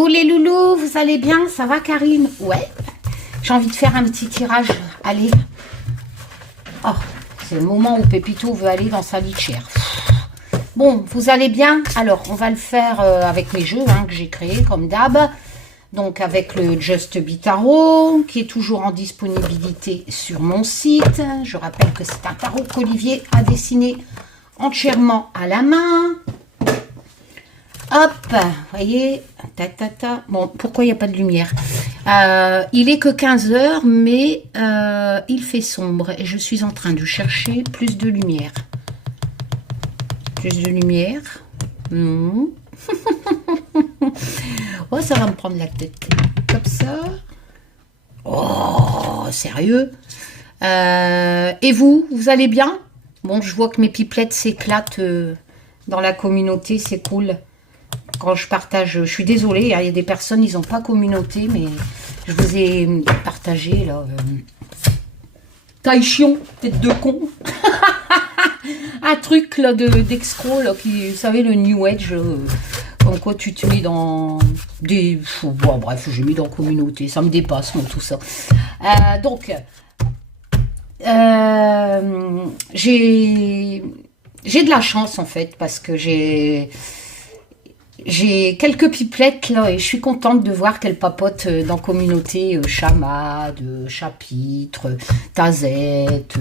Coucou les loulous, vous allez bien? Ça va Karine? Ouais. J'ai envie de faire un petit tirage. Allez. Oh, c'est le moment où Pépito veut aller dans sa litière. Bon, vous allez bien? Alors, on va le faire avec mes jeux que j'ai créés comme d'hab. Donc, avec le Just Be Tarot, qui est toujours en disponibilité sur mon site. Je rappelle que c'est un tarot qu'Olivier a dessiné entièrement à la main. Hop, vous voyez, Bon, pourquoi il n'y a pas de lumière? Il est que 15 h, mais il fait sombre. Et je suis en train de chercher plus de lumière. Plus de lumière. Oh, ça va me prendre la tête. Comme ça. Oh, sérieux? Et vous allez bien? Bon, je vois que mes pipelettes s'éclatent dans la communauté, c'est cool. Quand je partage, je suis désolée, il y a des personnes, ils n'ont pas communauté, mais je vous ai partagé, là. Taille-chion, tête de con. Un truc, là, d'excro, là, qui, vous savez, le New Age, comme quoi tu te mets dans des... Bon, bref, j'ai mis dans communauté, ça me dépasse, moi, tout ça. Donc, j'ai de la chance, en fait, parce que j'ai quelques pipelettes là et je suis contente de voir qu'elles papotent dans communauté Chamade, Chapitre, Tazette,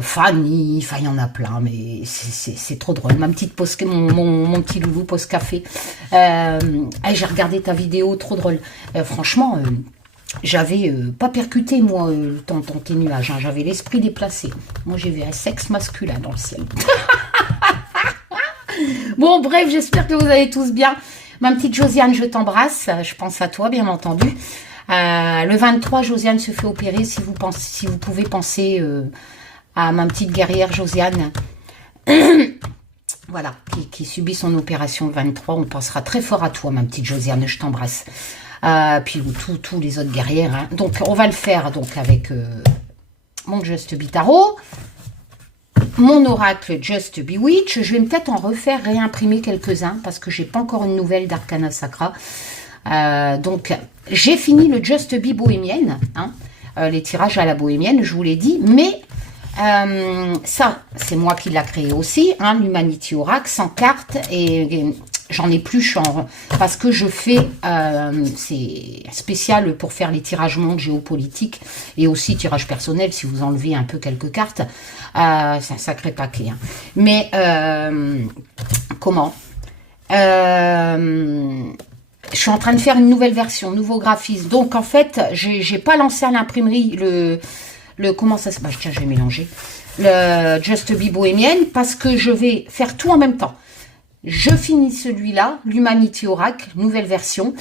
Fanny, enfin il y en a plein, mais c'est trop drôle. Ma petite pause, mon petit loulou pause café. J'ai regardé ta vidéo, trop drôle. Franchement, j'avais pas percuté moi le temps de tes nuages, j'avais l'esprit déplacé. Moi j'ai vu un sexe masculin dans le ciel. Bon, bref, j'espère que vous allez tous bien. Ma petite Josiane, je t'embrasse. Je pense à toi, bien entendu. Le 23, Josiane se fait opérer. Si vous pouvez penser à ma petite guerrière Josiane, voilà, qui subit son opération le 23. On pensera très fort à toi, ma petite Josiane. Je t'embrasse. Puis tous les autres guerrières. Donc, on va le faire donc avec mon Just Be Tarot. Mon oracle Just Be Witch, je vais peut-être en refaire réimprimer quelques-uns parce que j'ai pas encore une nouvelle d'Arcana Sacra. Donc j'ai fini le Just Be Bohémienne, les tirages à la bohémienne, je vous l'ai dit, mais ça c'est moi qui l'a créé aussi, l'Humanity Oracle, 100 cartes et j'en ai plus parce que je fais, c'est spécial pour faire les tirages monde géopolitique et aussi tirage personnel si vous enlevez un peu quelques cartes. C'est un sacré paquet. Mais, comment je suis en train de faire une nouvelle version, nouveau graphisme. Donc, en fait, j'ai pas lancé à l'imprimerie comment ça se passe? Tiens, je vais mélanger. Le Just Be Bohémienne parce que je vais faire tout en même temps. Je finis celui-là, l'Humanity Oracle, nouvelle version.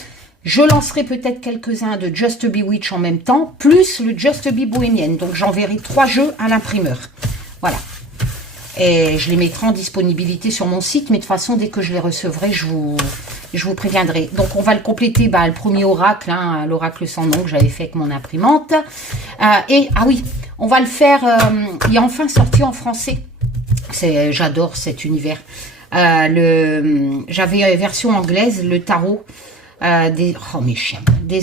Je lancerai peut-être quelques-uns de Just Be Witch en même temps, plus le Just Be Bohémienne. Donc, j'enverrai 3 jeux à l'imprimeur. Voilà. Et je les mettrai en disponibilité sur mon site, mais de toute façon, dès que je les recevrai, je vous préviendrai. Donc, on va le compléter, le premier oracle, l'oracle sans nom que j'avais fait avec mon imprimante. Ah oui, on va le faire, il est enfin sorti en français. J'adore cet univers. J'avais version anglaise, le tarot des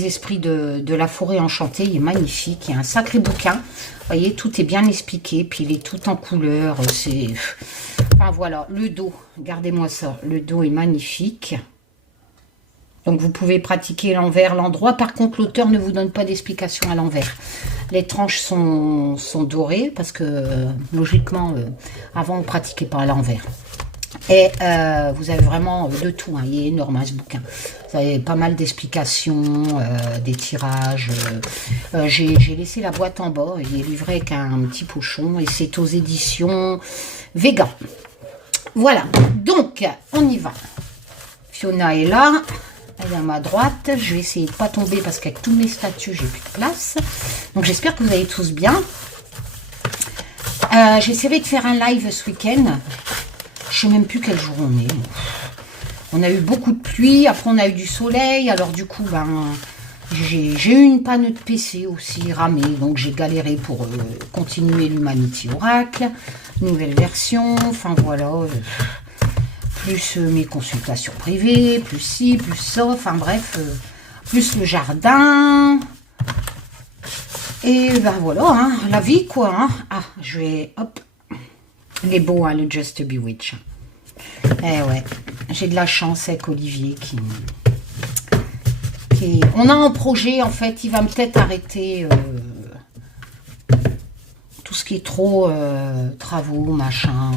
esprits de la forêt enchantée, il est magnifique, il y a un sacré bouquin, vous voyez, tout est bien expliqué, puis il est tout en couleur, enfin voilà, le dos, regardez-moi ça, le dos est magnifique, donc vous pouvez pratiquer l'envers, l'endroit, par contre l'auteur ne vous donne pas d'explication à l'envers, les tranches sont dorées, parce que logiquement, avant on ne pratiquait pas à l'envers. Et vous avez vraiment de tout, il est énorme ce bouquin. Vous avez pas mal d'explications, des tirages. J'ai laissé la boîte en bas, il est livré avec un petit pochon et c'est aux éditions Vega. Voilà, donc on y va. Fiona est là, elle est à ma droite. Je vais essayer de ne pas tomber parce qu'avec tous mes statuts, j'ai plus de place. Donc j'espère que vous allez tous bien. J'essaierai de faire un live ce week-end. Je sais même plus quel jour on est. On a eu beaucoup de pluie, après on a eu du soleil, alors du coup, j'ai eu une panne de PC aussi ramée, donc j'ai galéré pour continuer l'Humanity Oracle, nouvelle version, enfin voilà, plus mes consultations privées, plus ci, plus ça, enfin bref, plus le jardin. Et ben voilà, hein, la vie quoi. Hein. Ah, je vais, hop, il est beau, hein, le Just Bewitch. Eh ouais, j'ai de la chance avec Olivier on a un projet, en fait, il va peut-être arrêter tout ce qui est trop travaux, machin,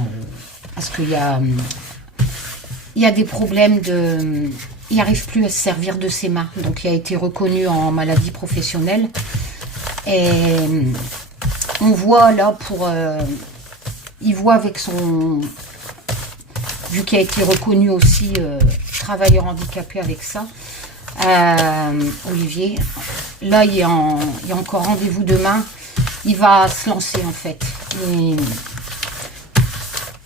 parce qu'il y a des problèmes de... Il n'arrive plus à se servir de ses mains, donc il a été reconnu en maladie professionnelle. Et on voit là il voit avec son... Vu qu'il a été reconnu aussi travailleur handicapé avec ça, Olivier, là il y a encore rendez-vous demain, il va se lancer en fait.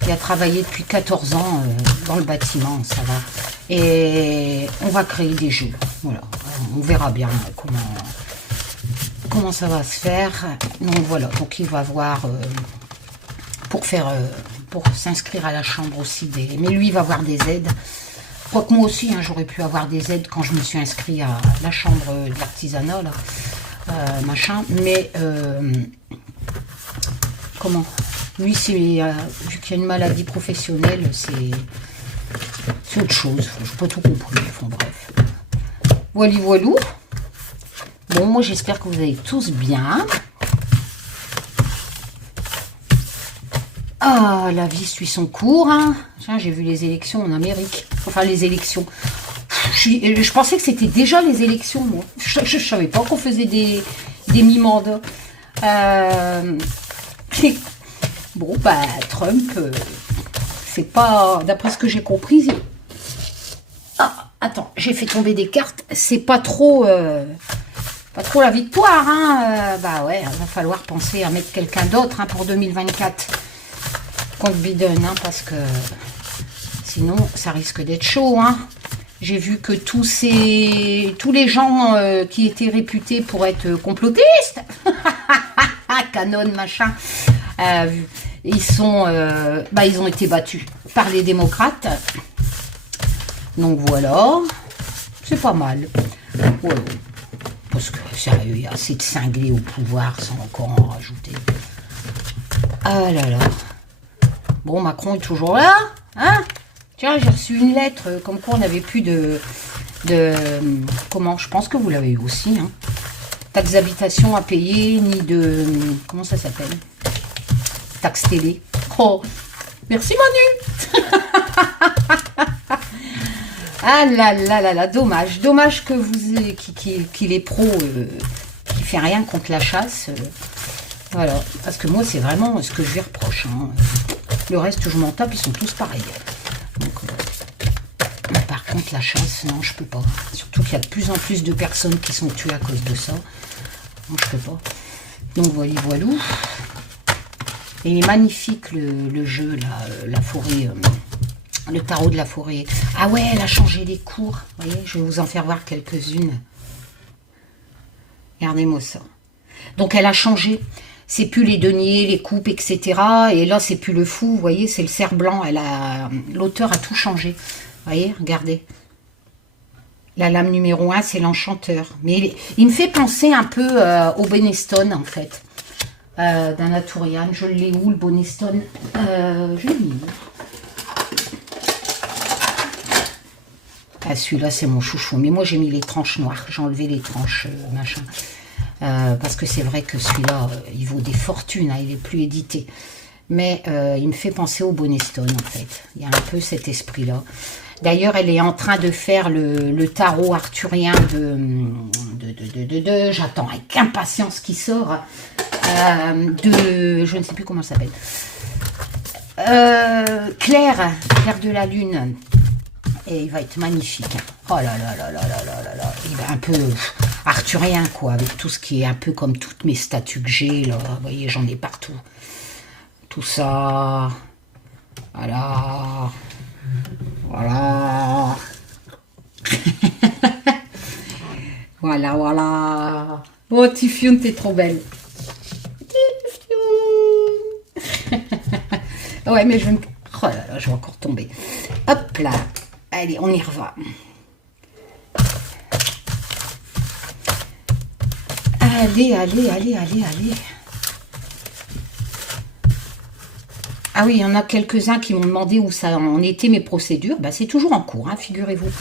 Il a travaillé depuis 14 ans dans le bâtiment, ça va. Et on va créer des jeux, voilà, on verra bien comment ça va se faire. Donc voilà, donc il va voir pour s'inscrire à la chambre aussi mais lui il va avoir des aides. Quoique moi aussi, hein, j'aurais pu avoir des aides quand je me suis inscrit à la chambre de l'artisanat, là, machin. Mais, comment? Lui, c'est vu qu'il y a une maladie professionnelle, c'est autre chose. Je n'ai pas tout compris. Enfin, bref. Voilà, voilà. Bon, moi, j'espère que vous allez tous bien. Ah, la vie suit son cours. Hein. J'ai vu les élections en Amérique. Enfin, les élections. Je pensais que c'était déjà les élections, moi. Je ne savais pas qu'on faisait des mi-mandats. Bon, bah, Trump, c'est pas... D'après ce que j'ai compris... Ah, attends, j'ai fait tomber des cartes. C'est pas trop la victoire, hein. Bah ouais, il va falloir penser à mettre quelqu'un d'autre hein, pour 2024. Contre Biden, hein, parce que sinon ça risque d'être chaud. Hein. J'ai vu que tous les gens qui étaient réputés pour être complotistes, canon machin, ils ont été battus par les démocrates. Donc voilà, c'est pas mal. Ouais, parce que sérieux, il y a assez de cinglés au pouvoir sans encore en rajouter. Ah là là. Bon, Macron est toujours là, hein? Tiens, j'ai reçu une lettre comme quoi on n'avait plus de... Comment? Je pense que vous l'avez eu aussi, hein. Taxe d'habitation à payer, ni de... Comment ça s'appelle? Taxe télé. Oh, merci Manu. Ah là là là là, dommage. Dommage que qu'il est pro, qui fait rien contre la chasse. Voilà, parce que moi, c'est vraiment ce que je lui reproche, hein. Le reste, je m'en tape, ils sont tous pareils. Donc, par contre, la chasse, non, je peux pas. Surtout qu'il y a de plus en plus de personnes qui sont tuées à cause de ça. Donc, je peux pas. Donc, voilà, voilà. Et il est magnifique, le jeu, là, la forêt, le tarot de la forêt. Ah ouais, elle a changé les cours. Vous voyez, je vais vous en faire voir quelques-unes. Regardez-moi ça. Donc, elle a changé. C'est plus les deniers, les coupes, etc. Et là, c'est plus le fou, vous voyez, c'est le cerf blanc. L'auteur a tout changé. Vous voyez, regardez. La lame numéro 1, c'est l'enchanteur. Mais il me fait penser un peu au Benestone, en fait. D'un Atourian. Je l'ai où, le Benestone? Je l'ai où? Ah, celui-là, c'est mon chouchou. Mais moi, j'ai mis les tranches noires. J'ai enlevé les tranches, machin. Parce que c'est vrai que celui-là, il vaut des fortunes, hein, il n'est plus édité. Mais il me fait penser au Bonestone, en fait. Il y a un peu cet esprit-là. D'ailleurs, elle est en train de faire le tarot arthurien j'attends avec impatience qu'il sort, je ne sais plus comment ça s'appelle. Claire de la Lune. Et il va être magnifique. Oh là là là là là là là là. Il est un peu arthurien, quoi, avec tout ce qui est un peu comme toutes mes statues que j'ai, là. Vous voyez, j'en ai partout. Tout ça. Voilà. Voilà. Voilà, voilà. Oh, Tifioun, t'es trop belle. Tifioun. Ouais, mais je vais me... Oh là là, je vais encore tomber. Hop là. Allez, on y reva. Allez, allez, allez, allez, allez. Ah oui, il y en a quelques-uns qui m'ont demandé où ça en était mes procédures. Ben, c'est toujours en cours, hein, figurez-vous.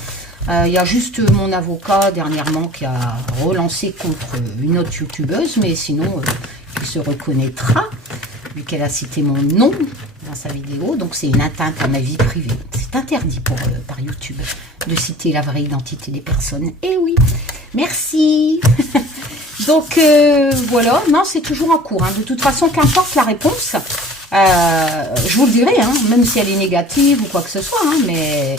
Il y a juste mon avocat dernièrement qui a relancé contre une autre youtubeuse, mais sinon, qui se reconnaîtra, vu qu'elle a cité mon nom dans sa vidéo. Donc, c'est une atteinte à ma vie privée. C'est interdit par YouTube de citer la vraie identité des personnes. Eh oui, merci. Donc, voilà. Non, c'est toujours en cours. Hein. De toute façon, qu'importe la réponse, je vous le dirai, hein, même si elle est négative ou quoi que ce soit, hein, mais...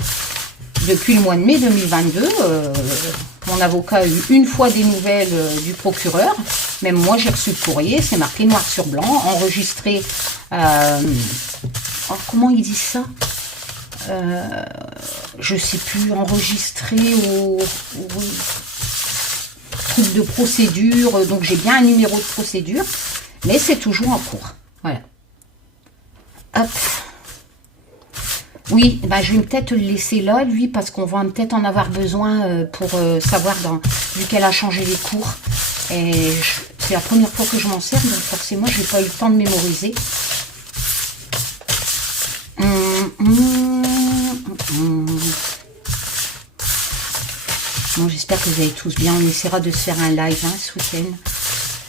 Depuis le mois de mai 2022, mon avocat a eu une fois des nouvelles du procureur. Même moi, j'ai reçu le courrier, c'est marqué noir sur blanc, enregistré... oh, comment ils disent ça je sais plus, enregistré au truc de procédure. Donc, j'ai bien un numéro de procédure, mais c'est toujours en cours. Voilà. Hop. Oui, bah, je vais peut-être le laisser là, lui, parce qu'on va peut-être en avoir besoin pour savoir, vu qu'elle a changé les cours. Et c'est la première fois que je m'en sers, donc forcément, je n'ai pas eu le temps de mémoriser. Bon, j'espère que vous allez tous bien. On essaiera de se faire un live hein, ce week-end.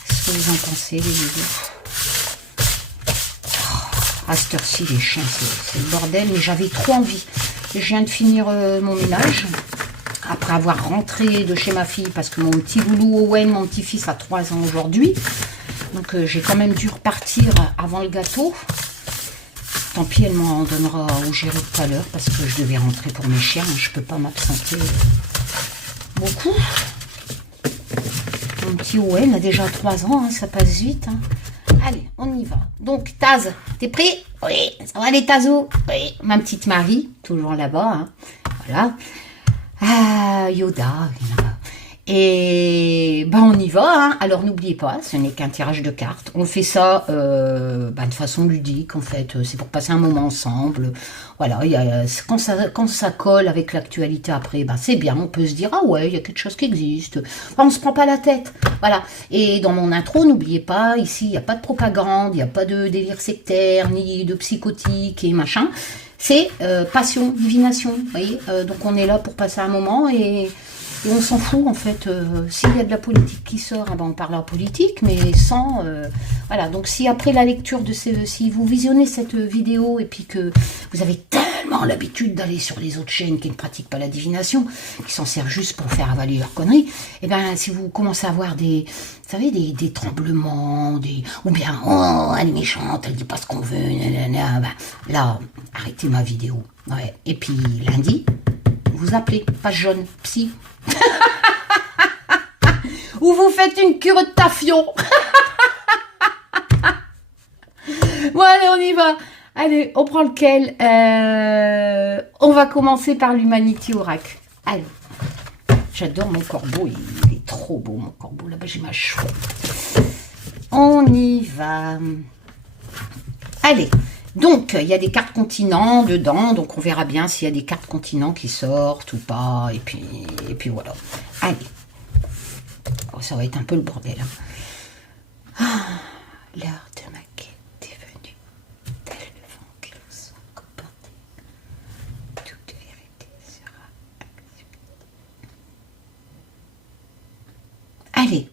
Qu'est-ce que vous en pensez, les vidéos? À cette heure-ci, les chiens, c'est le bordel, mais j'avais trop envie. Je viens de finir mon ménage, après avoir rentré de chez ma fille, parce que mon petit loulou Owen, mon petit-fils, a 3 ans aujourd'hui. Donc, j'ai quand même dû repartir avant le gâteau. Tant pis, elle m'en donnera au gérer tout à l'heure, parce que je devais rentrer pour mes chiens. Je ne peux pas m'absenter beaucoup. Mon petit Owen a déjà 3 ans, hein, ça passe vite. Hein. Allez, on y va. Donc, Taz, t'es prêt? Oui, ça va les Tazos? Oui, ma petite Marie, toujours là-bas. Hein. Voilà. Ah, Yoda, là-bas. Et ben, on y va. Hein. Alors, n'oubliez pas, ce n'est qu'un tirage de cartes. On fait ça de façon ludique, en fait. C'est pour passer un moment ensemble. Voilà, quand ça colle avec l'actualité après, ben, c'est bien. On peut se dire, ah ouais, il y a quelque chose qui existe. Enfin, on se prend pas la tête. Voilà. Et dans mon intro, n'oubliez pas, ici, il n'y a pas de propagande, il n'y a pas de délire sectaire, ni de psychotique et machin. C'est passion, divination. Vous voyez donc, on est là pour passer un moment et on s'en fout, en fait. S'il y a de la politique qui sort, eh ben, on parlera politique, mais sans... voilà, donc si après la lecture de si vous visionnez cette vidéo et puis que vous avez tellement l'habitude d'aller sur les autres chaînes qui ne pratiquent pas la divination, qui s'en servent juste pour faire avaler leurs conneries, eh ben, si vous commencez à avoir des... Vous savez, des tremblements, ou bien, oh, elle est méchante, elle dit pas ce qu'on veut, ben, là, arrêtez ma vidéo. Ouais. Et puis, lundi, vous appelez, page jaune, psy. Ou vous faites une cure de tafion. Bon, allez, on y va. Allez, on prend lequel on va commencer par l'Humanity Oracle. Allez. J'adore mon corbeau. Il est trop beau, mon corbeau. Là-bas, j'ai ma chouette. On y va. Allez. Donc, il y a des cartes continents dedans. Donc, on verra bien s'il y a des cartes continents qui sortent ou pas. Et puis voilà. Allez. Oh, ça va être un peu le bordel. Hein. Ah, l'heure de ma quête est venue. Tel le vent qui le sent comporté. Toute vérité sera acceptée. Allez.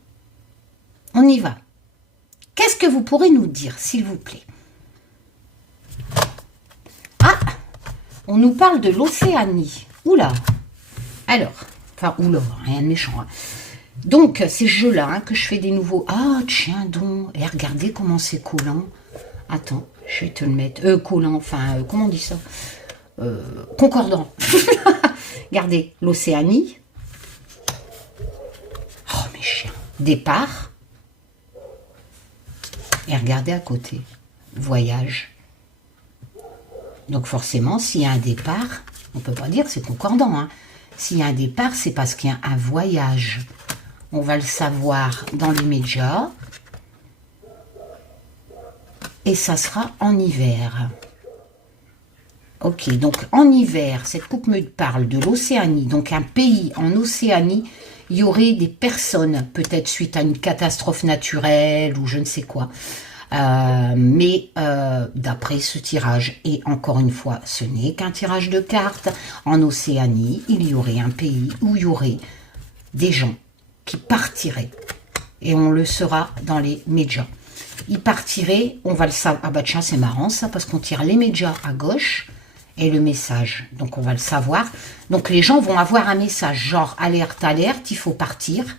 On y va. Qu'est-ce que vous pourrez nous dire, s'il vous plaît? Ah, on nous parle de l'Océanie. Oula. Alors, enfin, oula, rien de méchant. Hein. Donc, ces jeux-là, hein, que je fais des nouveaux... Ah, tiens donc. Et regardez comment c'est collant. Attends, je vais te le mettre. Collant, enfin, comment on dit ça concordant. Regardez, l'Océanie. Oh, mes chiens. Départ. Et regardez à côté. Voyage. Donc forcément, s'il y a un départ, on ne peut pas dire que c'est concordant. Hein. S'il y a un départ, c'est parce qu'il y a un voyage. On va le savoir dans les médias. Et ça sera en hiver. Ok, donc en hiver, cette coupe me parle de l'Océanie, donc un pays en Océanie, il y aurait des personnes, peut-être suite à une catastrophe naturelle ou je ne sais quoi, mais d'après ce tirage, et encore une fois, ce n'est qu'un tirage de cartes, en Océanie, il y aurait un pays où il y aurait des gens qui partiraient, et on le saura dans les médias. Ils partiraient, on va le savoir, ah bah tiens c'est marrant ça, parce qu'on tire les médias à gauche, et le message, donc on va le savoir. Donc les gens vont avoir un message, genre alerte, alerte, il faut partir.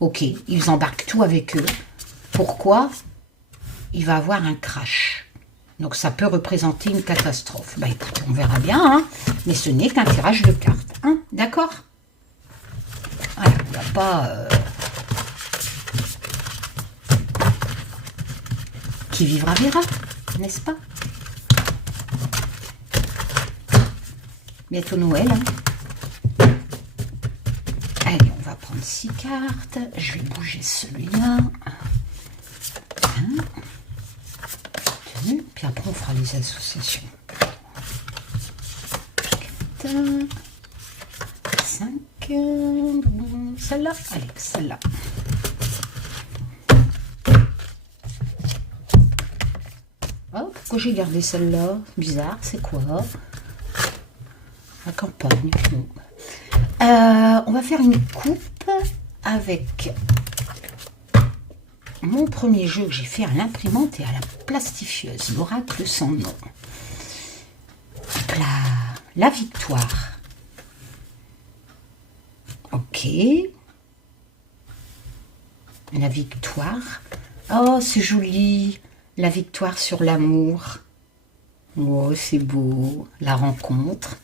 Ok, ils embarquent tout avec eux. Pourquoi? Il va avoir un crash. Donc ça peut représenter une catastrophe. Bah écoute, on verra bien, hein, mais ce n'est qu'un tirage de cartes. Hein, d'accord? Voilà, il n'y a pas... Qui vivra verra, n'est-ce pas? Bientôt Noël. Hein. Allez, on va prendre 6 cartes. Je vais bouger celui-là. Hein. Puis après, on fera les associations. 4, 5, celle-là. Allez, celle-là. Oh, pourquoi j'ai gardé celle-là? Bizarre, c'est quoi? La campagne. Bon. On va faire une coupe avec mon premier jeu que j'ai fait à l'imprimante et à la plastifieuse, l'oracle sans nom. La victoire. Ok. La victoire. Oh, c'est joli. La victoire sur l'amour. Oh, c'est beau. La rencontre.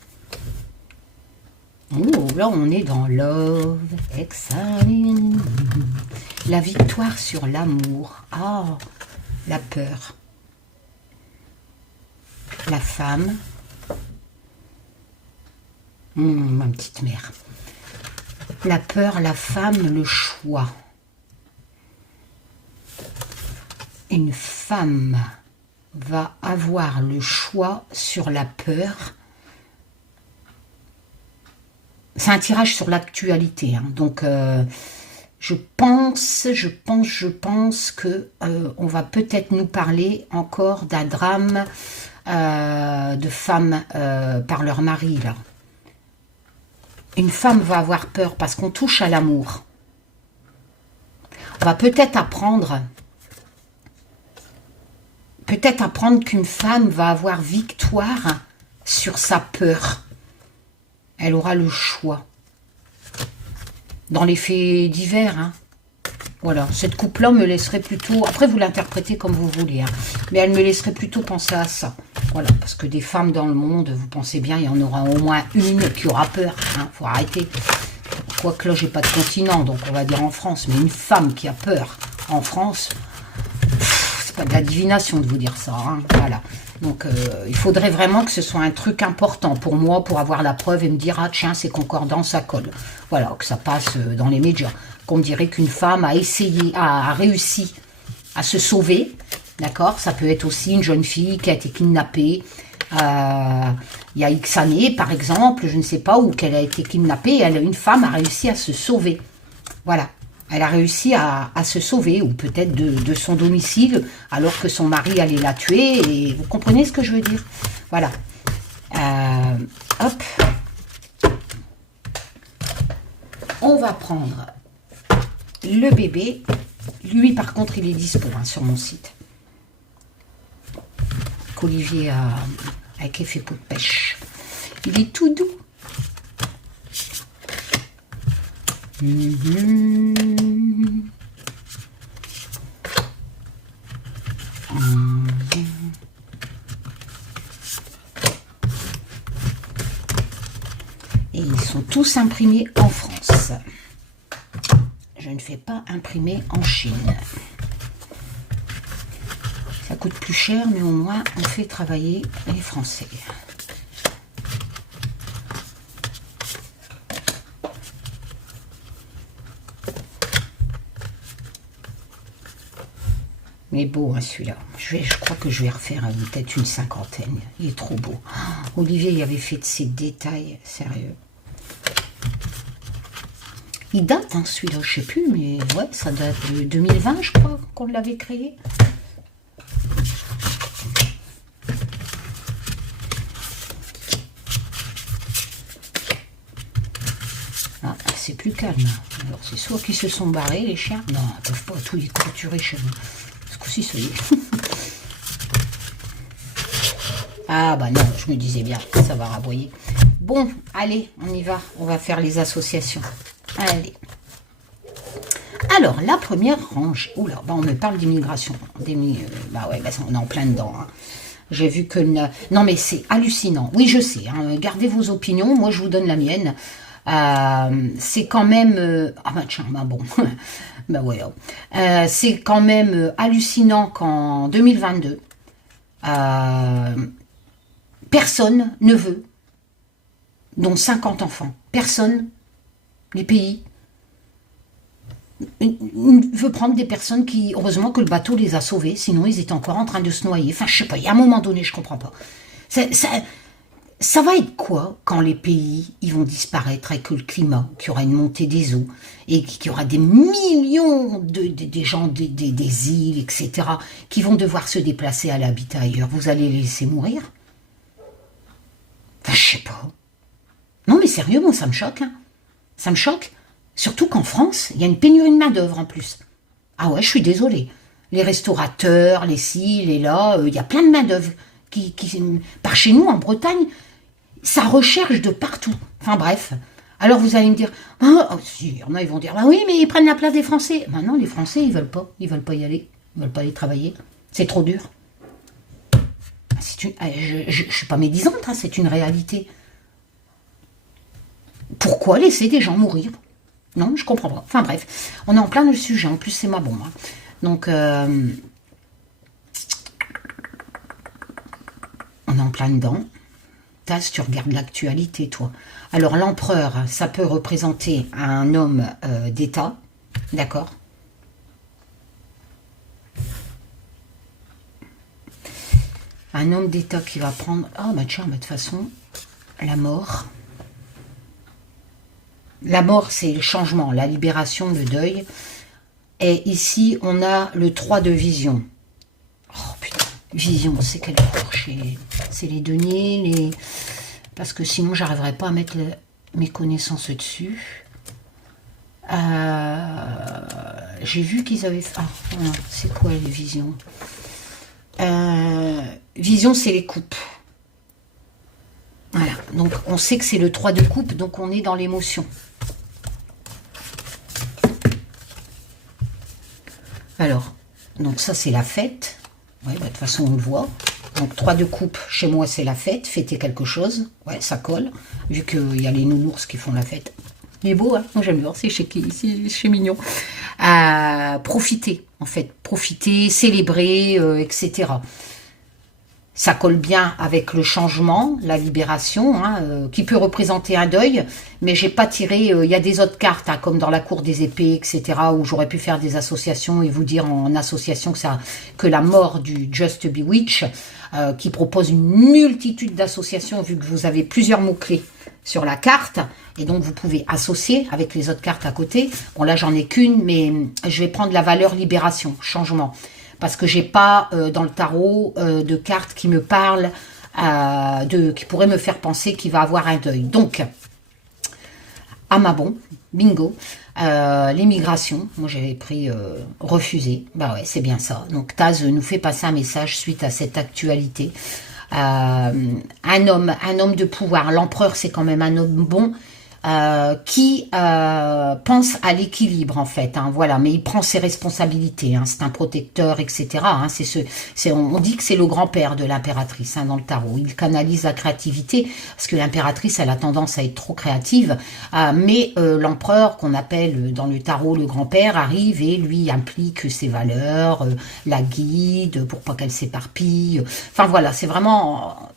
Oh, là, on est dans love, exciting. La victoire sur l'amour. Ah, la peur. La femme. Ma petite mère. La peur, la femme, le choix. Une femme va avoir le choix sur la peur. C'est un tirage sur l'actualité, hein. Donc je pense que on va peut-être nous parler encore d'un drame de femmes par leur mari, là. Une femme va avoir peur parce qu'on touche à l'amour. On va peut-être apprendre qu'une femme va avoir victoire sur sa peur. Elle aura le choix. Dans les faits divers, hein. Voilà, cette coupe-là me laisserait plutôt... Après, vous l'interprétez comme vous voulez, hein. Mais elle me laisserait plutôt penser à ça. Voilà, parce que des femmes dans le monde, vous pensez bien, il y en aura au moins une qui aura peur. Hein. Faut arrêter. Quoique là, j'ai pas de continent, donc on va dire en France. Mais une femme qui a peur en France, c'est pas de la divination de vous dire ça. Hein. Voilà. Donc, il faudrait vraiment que ce soit un truc important pour moi, pour avoir la preuve et me dire, ah tiens, c'est concordant, ça colle. Voilà, que ça passe dans les médias. Qu'on me dirait qu'une femme a essayé, a réussi à se sauver, d'accord? Ça peut être aussi une jeune fille qui a été kidnappée il y a X années, par exemple, je ne sais pas, ou qu'elle a été kidnappée, une femme a réussi à se sauver. Voilà. Elle a réussi à se sauver, ou peut-être de son domicile, alors que son mari allait la tuer. Et vous comprenez ce que je veux dire? Voilà. Hop. On va prendre le bébé. Lui, par contre, il est dispo hein, sur mon site. Qu'Olivier a avec effet pot de pêche. Il est tout doux. Et ils sont tous imprimés en France. Je ne fais pas imprimer en Chine. Ça coûte plus cher, mais au moins on fait travailler les Français. Mais beau, hein, celui-là. Je crois que je vais refaire peut-être une cinquantaine. Il est trop beau. Oh, Olivier, il avait fait de ces détails, sérieux. Il date, hein, celui-là, je sais plus, mais ouais, ça date de 2020, je crois, qu'on l'avait créé. Ah, c'est plus calme. Alors, c'est soit qu'ils se sont barrés, les chiens. Non, ils peuvent pas tout y clôturer chez nous. Ce coup-ci, ça y est. Ah, bah non, je me disais bien, ça va raboyer. Bon, allez, on y va. On va faire les associations. Allez. Alors, la première range. Oula, bah on me parle d'immigration. Bah ouais, bah on est en plein dedans. Hein. J'ai vu que... Non, mais c'est hallucinant. Oui, je sais. Hein, gardez vos opinions. Moi, je vous donne la mienne. C'est quand même... Ah bah tiens, bah bon. Bah ouais. C'est quand même hallucinant qu'en 2022, personne ne veut, dont 50 enfants, personne, les pays, veut prendre des personnes qui, heureusement que le bateau les a sauvés, sinon ils étaient encore en train de se noyer. Enfin, je sais pas, il y a un moment donné, je comprends pas. Ça va être quoi quand les pays ils vont disparaître avec le climat, qu'il y aura une montée des eaux et qu'il y aura des millions de gens des îles, etc., qui vont devoir se déplacer à l'habitat ailleurs. Vous allez les laisser mourir? Enfin, je sais pas. Non, mais sérieux, moi, ça me choque. Hein. Ça me choque. Surtout qu'en France, il y a une pénurie de main-d'œuvre en plus. Ah ouais, je suis désolée. Les restaurateurs, les ci, les là, il y a plein de main-d'œuvre qui, par chez nous, en Bretagne, ça recherche de partout. Enfin bref. Alors vous allez me dire, ah, si, il y en a, ils vont dire, bah oui, mais ils prennent la place des Français. Ben non, les Français, ils veulent pas y aller. Ils veulent pas aller travailler. C'est trop dur. Je ne suis pas médisante, hein, c'est une réalité. Pourquoi laisser des gens mourir? Non, je comprends pas. Enfin bref, on est en plein le sujet. En plus, c'est ma bombe. Hein. Donc, on est en plein dedans. Taz, tu regardes l'actualité, toi. Alors, l'empereur, ça peut représenter un homme d'État. D'accord? Un homme d'État qui va prendre... Ah, bah tiens, bah, de toute façon, la mort... La mort, c'est le changement, la libération, le deuil. Et ici, on a le 3 de vision. Oh putain, vision, c'est quel porcher? C'est les deniers, les... Parce que sinon, j'arriverai pas à mettre mes connaissances dessus. J'ai vu qu'ils avaient... Ah, c'est quoi les visions? Vision, c'est les coupes. Voilà, donc on sait que c'est le 3 de coupe, donc on est dans l'émotion. Alors, donc ça c'est la fête. Ouais, bah, de toute façon on le voit. Donc 3 de coupe, chez moi c'est la fête, fêter quelque chose. Ouais, ça colle, vu qu'il y a les nounours qui font la fête. Il est beau, hein, moi j'aime bien, c'est chez Mignon. Profiter, en fait, profiter, célébrer, etc. Ça colle bien avec le changement, la libération, hein, qui peut représenter un deuil, mais j'ai pas tiré, il y a des autres cartes, hein, comme dans la cour des épées, etc., où j'aurais pu faire des associations et vous dire en association que la mort du Just Bewitch, qui propose une multitude d'associations, vu que vous avez plusieurs mots-clés sur la carte, et donc vous pouvez associer avec les autres cartes à côté. Bon là j'en ai qu'une, mais je vais prendre la valeur libération, changement. Parce que j'ai pas dans le tarot de cartes qui me parlent, qui pourraient me faire penser qu'il va avoir un deuil. Donc, Amabon, bingo, l'immigration, moi j'avais pris refusé, bah ouais c'est bien ça. Donc Taz nous fait passer un message suite à cette actualité. Un homme de pouvoir, l'empereur c'est quand même un homme bon, qui pense à l'équilibre en fait, hein, voilà, mais il prend ses responsabilités, hein, c'est un protecteur, etc. Hein, on dit que c'est le grand-père de l'impératrice, hein, dans le tarot. Il canalise la créativité parce que l'impératrice elle a tendance à être trop créative, mais l'empereur qu'on appelle dans le tarot le grand-père arrive et lui implique ses valeurs, la guide pour pas qu'elle s'éparpille. Enfin voilà, c'est vraiment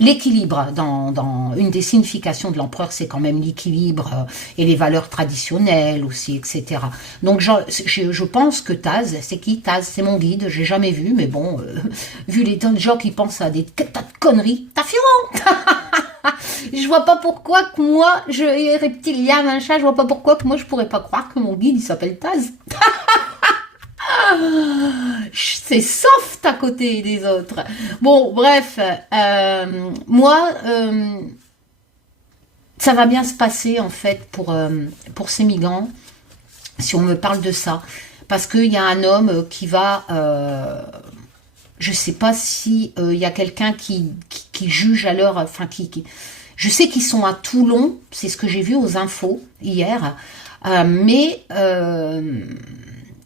l'équilibre, dans une des significations de l'empereur, c'est quand même l'équilibre et les valeurs traditionnelles aussi, etc. Donc je pense que Taz, c'est qui Taz? C'est mon guide, j'ai jamais vu, mais bon, vu les tonnes de gens qui pensent à des tas de conneries, t'as fion. Je vois pas pourquoi que moi, je reptilien, machin, je vois pas pourquoi que moi je pourrais pas croire que mon guide il s'appelle Taz. C'est soft à côté des autres. Bon, bref, moi, ça va bien se passer en fait pour ces migrants, si on me parle de ça, parce qu'il y a un homme qui va, je sais pas si il y a quelqu'un qui juge à l'heure, enfin je sais qu'ils sont à Toulon, c'est ce que j'ai vu aux infos hier, mais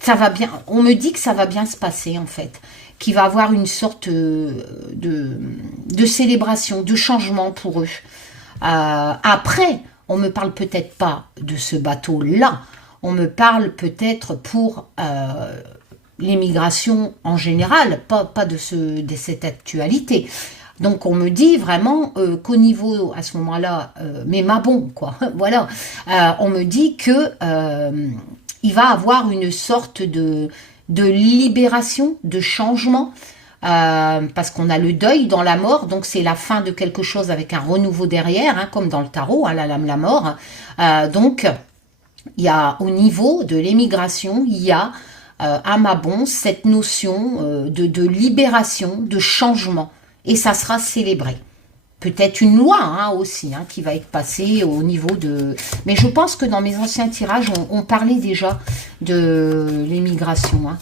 ça va bien, on me dit que ça va bien se passer en fait, qu'il va avoir une sorte de célébration, de changement pour eux. Après, on me parle peut-être pas de ce bateau-là, on me parle peut-être pour l'immigration en général, pas de cette actualité. Donc on me dit vraiment qu'au niveau, à ce moment-là, mais ma bon, quoi, voilà, on me dit que il va avoir une sorte de libération, de changement, parce qu'on a le deuil dans la mort, donc c'est la fin de quelque chose avec un renouveau derrière, hein, comme dans le tarot, hein, la lame, la mort. Donc, il y a au niveau de l'émigration, il y a, à ma bon, cette notion de libération, de changement, et ça sera célébré. Peut-être une loi hein, aussi hein, qui va être passée au niveau de... Mais je pense que dans mes anciens tirages, on parlait déjà de l'émigration. Hein.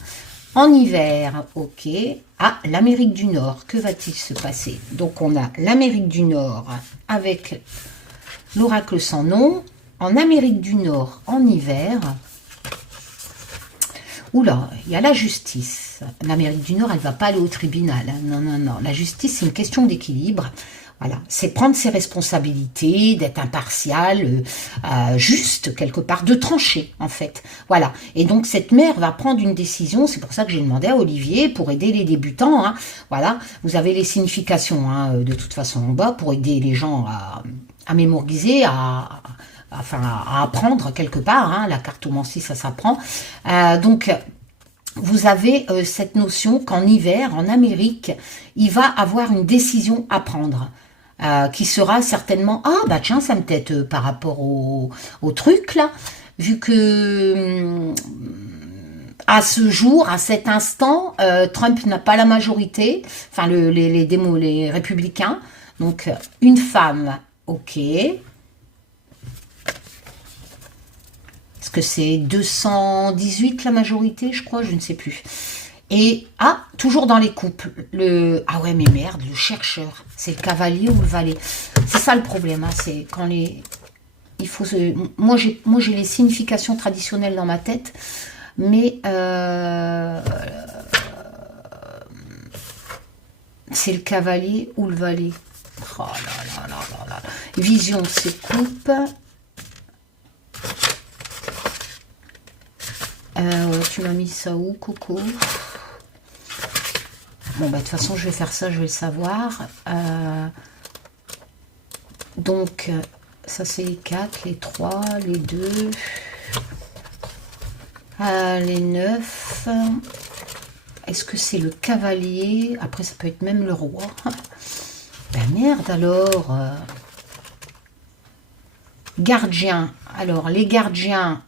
En hiver, ok. Ah, l'Amérique du Nord, que va-t-il se passer? Donc on a l'Amérique du Nord avec l'oracle sans nom. En Amérique du Nord, en hiver... Oula, il y a la justice. L'Amérique du Nord, elle ne va pas aller au tribunal. Hein. Non, non, non. La justice, c'est une question d'équilibre. Voilà, c'est prendre ses responsabilités, d'être impartial, juste quelque part, de trancher en fait. Voilà, et donc cette mère va prendre une décision, c'est pour ça que j'ai demandé à Olivier pour aider les débutants. Hein. Voilà, vous avez les significations hein, de toute façon en bas pour aider les gens à mémoriser, à apprendre quelque part. Hein. La cartomancie, ça s'apprend. Donc vous avez cette notion qu'en hiver, en Amérique, il va avoir une décision à prendre. Qui sera certainement, ah bah tiens, ça me tête par rapport au truc là, vu que à ce jour, à cet instant, Trump n'a pas la majorité, enfin les républicains, donc une femme, ok. Est-ce que c'est 218 la majorité, je crois, je ne sais plus. Et, toujours dans les couples, ah ouais, mais merde, le chercheur, c'est le cavalier ou le valet. C'est ça le problème, hein, c'est quand les... Il faut moi, j'ai les significations traditionnelles dans ma tête, mais c'est le cavalier ou le valet. Oh là là là là là. Vision, c'est coupe. Tu m'as mis ça où, Coco? Bon, bah, de toute façon, je vais faire ça, je vais le savoir. Donc, ça, c'est les 4, les 3, les 2, les 9. Est-ce que c'est le cavalier? Après, ça peut être même le roi. Ben merde, alors. Gardien. Alors, les gardiens...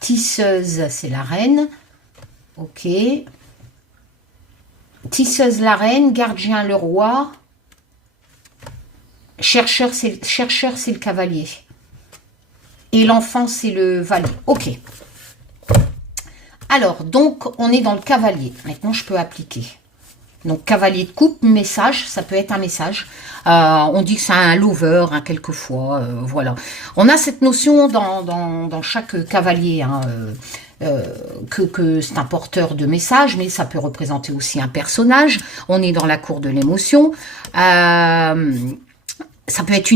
tisseuse, c'est la reine. Ok. Tisseuse, la reine. Gardien, le roi. Chercheur, c'est le cavalier. Et l'enfant, c'est le valet. Ok. Alors, donc, on est dans le cavalier. Maintenant, je peux appliquer. Donc, cavalier de coupe, message, ça peut être un message. On dit que c'est un lover, hein, quelquefois. Voilà. On a cette notion dans chaque cavalier, hein, que c'est un porteur de message, mais ça peut représenter aussi un personnage. On est dans la cour de l'émotion. Ça peut être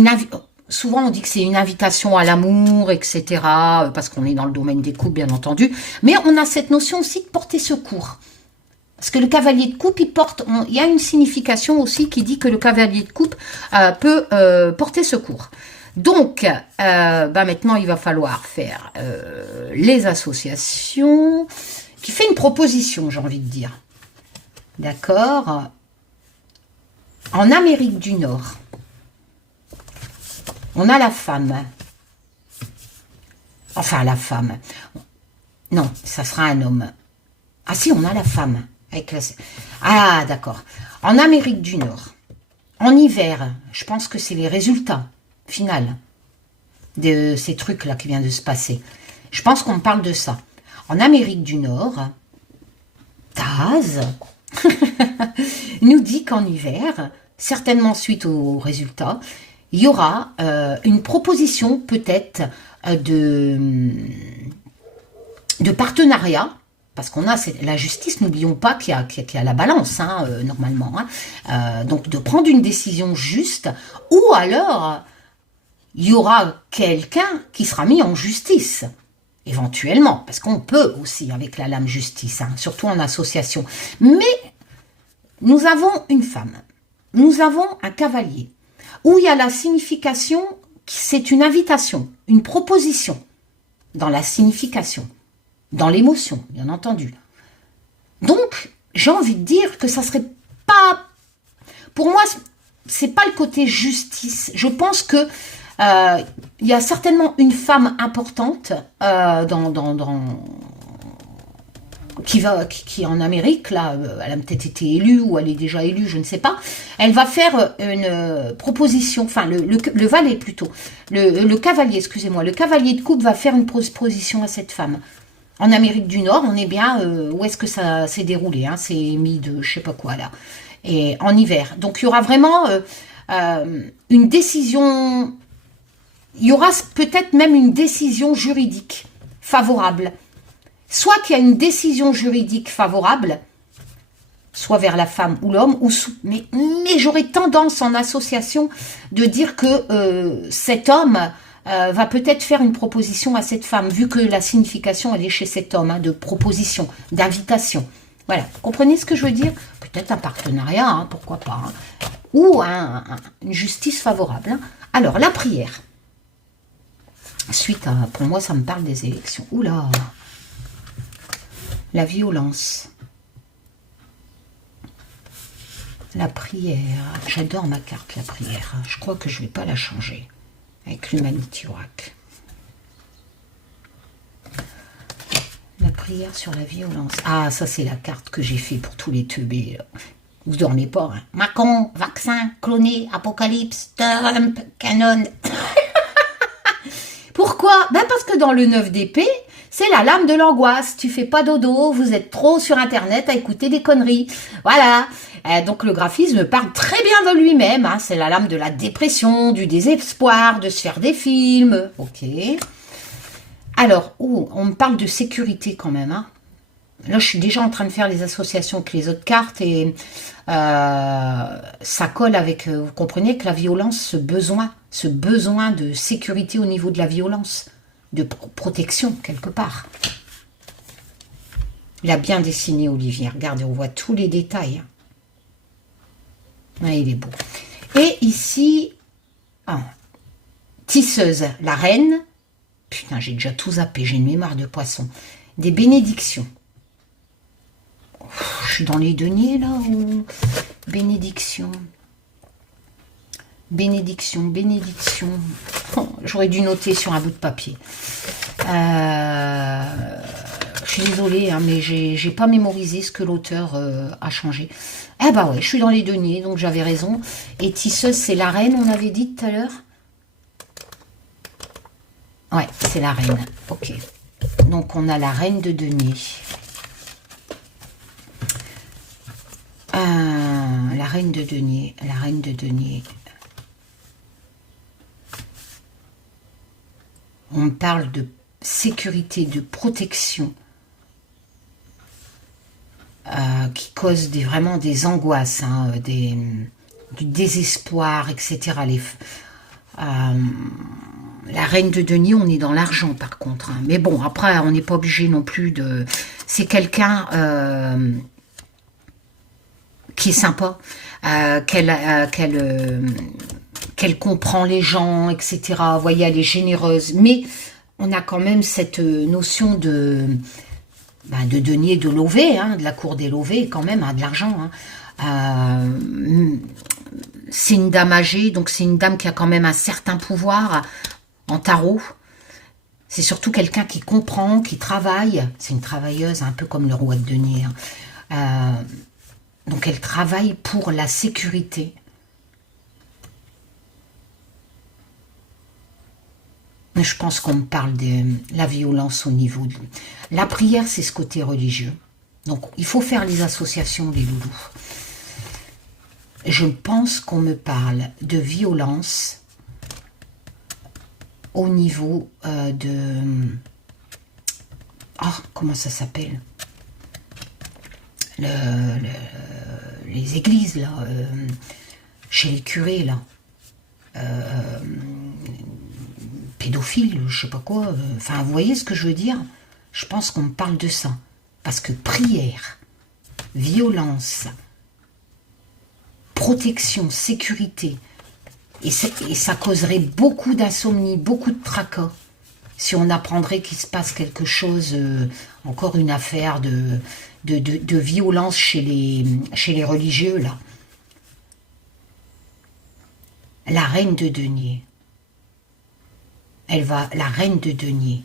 souvent on dit que c'est une invitation à l'amour, etc. Parce qu'on est dans le domaine des couples, bien entendu. Mais on a cette notion aussi de porter secours. Parce que le cavalier de coupe, il y a une signification aussi qui dit que le cavalier de coupe peut porter secours. Donc, maintenant, il va falloir faire les associations, qui fait une proposition, j'ai envie de dire. D'accord? En Amérique du Nord, on a la femme. Enfin, la femme. Non, ça sera un homme. Ah si, on a la femme. Ah, d'accord. En Amérique du Nord, en hiver, je pense que c'est les résultats finaux de ces trucs-là qui viennent de se passer. Je pense qu'on parle de ça. En Amérique du Nord, Taz nous dit qu'en hiver, certainement suite aux résultats, il y aura une proposition peut-être de partenariat, parce qu'on a la justice, n'oublions pas qu'il y a la balance, hein, normalement. Hein. Donc de prendre une décision juste, ou alors il y aura quelqu'un qui sera mis en justice. Éventuellement, parce qu'on peut aussi avec la lame justice, hein, surtout en association. Mais nous avons une femme, nous avons un cavalier, où il y a la signification, c'est une invitation, une proposition, dans la signification, dans l'émotion, bien entendu. Donc, j'ai envie de dire que ça serait pas... Pour moi, c'est pas le côté justice. Je pense que il y a certainement une femme importante qui est en Amérique, là, elle a peut-être été élue ou elle est déjà élue, je ne sais pas. Elle va faire une proposition, enfin le valet plutôt, le cavalier, excusez-moi, le cavalier de coupe va faire une proposition à cette femme. En Amérique du Nord, on est bien, où est-ce que ça s'est déroulé, hein, c'est mi-de je sais pas quoi là, et en hiver. Donc il y aura vraiment une décision... Il y aura peut-être même une décision juridique favorable. Soit qu'il y a une décision juridique favorable, soit vers la femme ou l'homme, mais j'aurais tendance en association de dire que cet homme va peut-être faire une proposition à cette femme, vu que la signification elle est chez cet homme, hein, de proposition, d'invitation. Voilà, vous comprenez ce que je veux dire? Peut-être un partenariat, hein, pourquoi pas, hein, ou une justice favorable. Hein. Alors, la prière. Suite à, pour moi, ça me parle des élections. Oula, la violence, la prière. J'adore ma carte, la prière. Je crois que je ne vais pas la changer avec l'Humanity Oracle. La prière sur la violence. Ah, ça c'est la carte que j'ai fait pour tous les teubés. Vous dormez pas, hein. Macron, vaccin, cloné, apocalypse, Trump, canon. Pourquoi? Ben parce que dans le 9 d'épée, c'est la lame de l'angoisse. Tu fais pas dodo, vous êtes trop sur Internet à écouter des conneries. Voilà. Donc le graphisme parle très bien de lui-même. Hein. C'est la lame de la dépression, du désespoir, de se faire des films. Ok. Alors, on me parle de sécurité quand même. Hein. Là, je suis déjà en train de faire les associations avec les autres cartes et ça colle avec, vous comprenez, que la violence, ce besoin de sécurité au niveau de la violence, de protection quelque part. Il a bien dessiné Olivier, regardez, on voit tous les détails. Ouais, il est beau. Et ici, tisseuse, la reine. Putain, j'ai déjà tout zappé, j'ai une mémoire de poisson. Des bénédictions. Je suis dans les deniers là ou... Bénédiction. Bénédiction, bénédiction. Oh, j'aurais dû noter sur un bout de papier. Je suis désolée, hein, mais j'ai pas mémorisé ce que l'auteur a changé. Eh bah ouais, je suis dans les deniers, donc j'avais raison. Et tisseuse, c'est la reine, on avait dit tout à l'heure. Ouais, c'est la reine. Ok. Donc on a la reine de denier. La reine de denier. La reine de denier. On me parle de sécurité, de protection. Qui cause vraiment des angoisses, hein, du désespoir, etc. La reine de denier, on est dans l'argent par contre. Hein. Mais bon, après, on n'est pas obligé non plus de... C'est quelqu'un qui est sympa, qu'elle comprend les gens, etc. Vous voyez, elle est généreuse. Mais on a quand même cette notion de denier de Lové, hein, de la cour des Lové, quand même, hein, de l'argent. Hein. C'est une dame âgée, donc c'est une dame qui a quand même un certain pouvoir en tarot. C'est surtout quelqu'un qui comprend, qui travaille. C'est une travailleuse, un peu comme le roi de denier. Hein. Donc elle travaille pour la sécurité. Je pense qu'on me parle de la violence au niveau de... La prière, c'est ce côté religieux. Donc, il faut faire les associations, les loulous. Je pense qu'on me parle de violence au niveau de... Ah, comment ça s'appelle les églises, là. Chez les curés, là. Pédophile, je sais pas quoi. Enfin, vous voyez ce que je veux dire? Je pense qu'on me parle de ça. Parce que prière, violence, protection, sécurité, et ça causerait beaucoup d'insomnie, beaucoup de tracas, si on apprendrait qu'il se passe quelque chose, encore une affaire de violence chez les religieux, là. La reine de denier. Elle va, la reine de denier,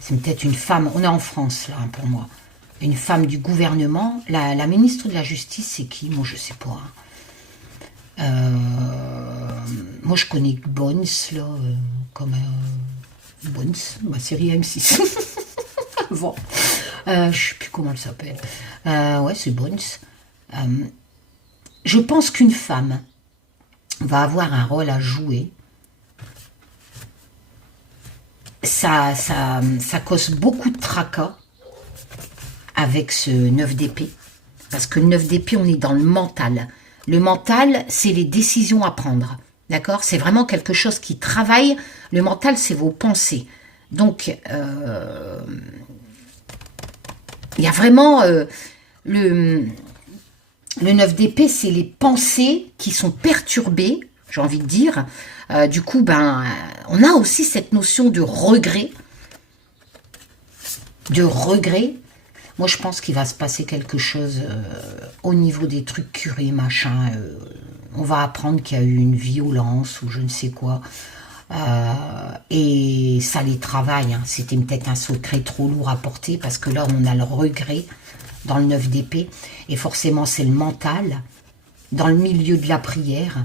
c'est peut-être une femme, on est en France là pour moi, une femme du gouvernement, la ministre de la Justice c'est qui? Moi je sais pas. Moi je connais Bones là, comme Bones, ma série M6. Bon, je sais plus comment elle s'appelle. Ouais c'est Bones. Je pense qu'une femme va avoir un rôle à jouer. Ça cause beaucoup de tracas avec ce 9 d'épée. Parce que le 9 d'épée, on est dans le mental. Le mental, c'est les décisions à prendre. D'accord? C'est vraiment quelque chose qui travaille. Le mental, c'est vos pensées. Donc, il y a vraiment... le 9 d'épée, c'est les pensées qui sont perturbées, j'ai envie de dire. Du coup, ben, on a aussi cette notion de regret. Moi, je pense qu'il va se passer quelque chose au niveau des trucs curés, machin. On va apprendre qu'il y a eu une violence ou je ne sais quoi. Et ça les travaille. Hein. C'était peut-être un secret trop lourd à porter parce que là, on a le regret dans le 9 d'épée. Et forcément, c'est le mental dans le milieu de la prière.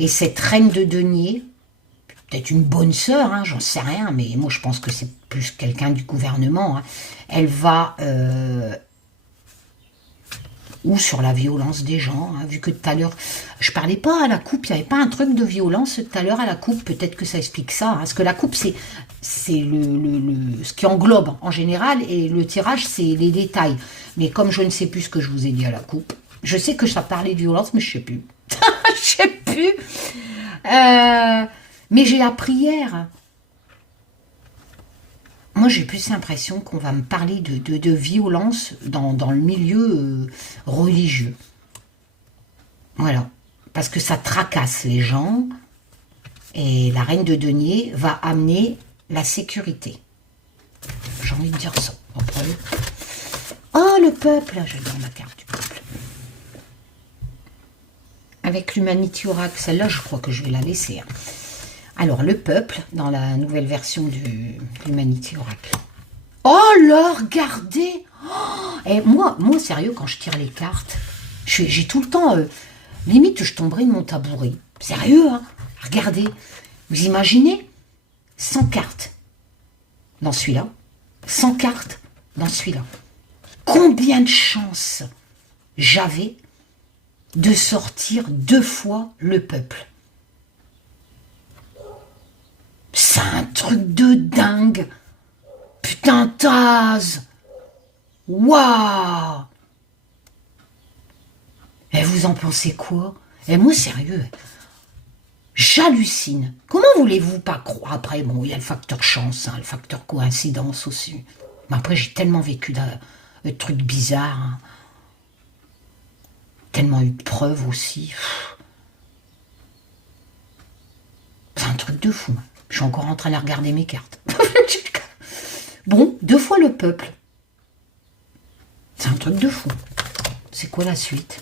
Et cette reine de denier, peut-être une bonne sœur, hein, j'en sais rien, mais moi je pense que c'est plus quelqu'un du gouvernement, hein, elle va... ou sur la violence des gens, hein, vu que tout à l'heure, je parlais pas à la coupe, il n'y avait pas un truc de violence tout à l'heure à la coupe, peut-être que ça explique ça, hein, parce que la coupe c'est ce qui englobe en général, et le tirage c'est les détails. Mais comme je ne sais plus ce que je vous ai dit à la coupe, je sais que ça parlait de violence, mais je sais plus. Je sais plus. Mais j'ai la prière. Moi, j'ai plus l'impression qu'on va me parler de violence dans le milieu religieux. Voilà. Parce que ça tracasse les gens. Et la reine de denier va amener la sécurité. J'ai envie de dire ça. Après. Oh, le peuple. J'adore ma carte du peuple. Avec l'Humanity Oracle, celle-là, je crois que je vais la laisser. Hein. Alors, le peuple, dans la nouvelle version de l'Humanity Oracle. Oh là, regardez oh, et moi, sérieux, quand je tire les cartes, j'ai tout le temps... limite, je tomberai de mon tabouret. Sérieux, hein. Regardez. Vous imaginez 100 cartes dans celui-là. 100 cartes dans celui-là. Combien de chances j'avais de sortir 2 fois le peuple. C'est un truc de dingue. Putain, Taz. Waouh. Et vous en pensez quoi? Et moi, sérieux, j'hallucine. Comment voulez-vous pas croire? Après, bon, il y a le facteur chance, hein, le facteur coïncidence aussi. Mais après, j'ai tellement vécu de trucs bizarres. Hein. tellement eu de preuves aussi. C'est un truc de fou. Je suis encore en train de regarder mes cartes. Bon, 2 fois le peuple. C'est un truc de fou. C'est quoi la suite?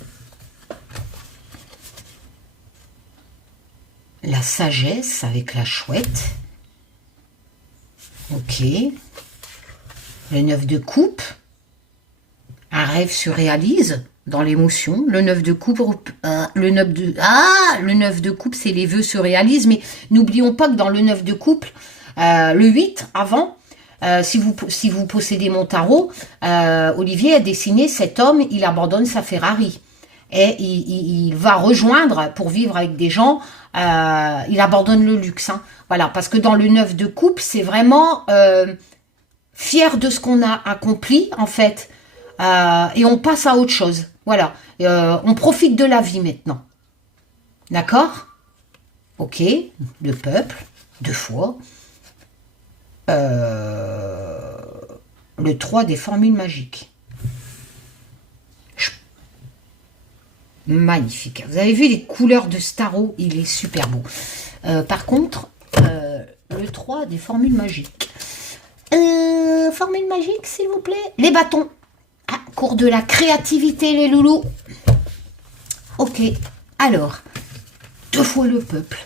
La sagesse avec la chouette. Ok. Le 9 de coupe. Un rêve se réalise dans l'émotion. Le 9 de coupe, le 9 de coupe, c'est les vœux se réalisent. Mais n'oublions pas que dans le 9 de couple, le 8, avant, si vous possédez mon tarot, Olivier a dessiné cet homme, il abandonne sa Ferrari. Et il va rejoindre, pour vivre avec des gens, il abandonne le luxe. Hein. Voilà, parce que dans le 9 de coupe, c'est vraiment fier de ce qu'on a accompli, en fait. Et on passe à autre chose. Voilà. On profite de la vie maintenant. D'accord? Ok. Le peuple, 2 fois. Le 3 des formules magiques. Magnifique. Vous avez vu les couleurs de ce tarot? Il est super beau. Par contre, le 3 des formules magiques. Formule magique, s'il vous plaît. Les bâtons. Ah, cours de la créativité, les loulous. Ok. Alors, 2 fois le peuple.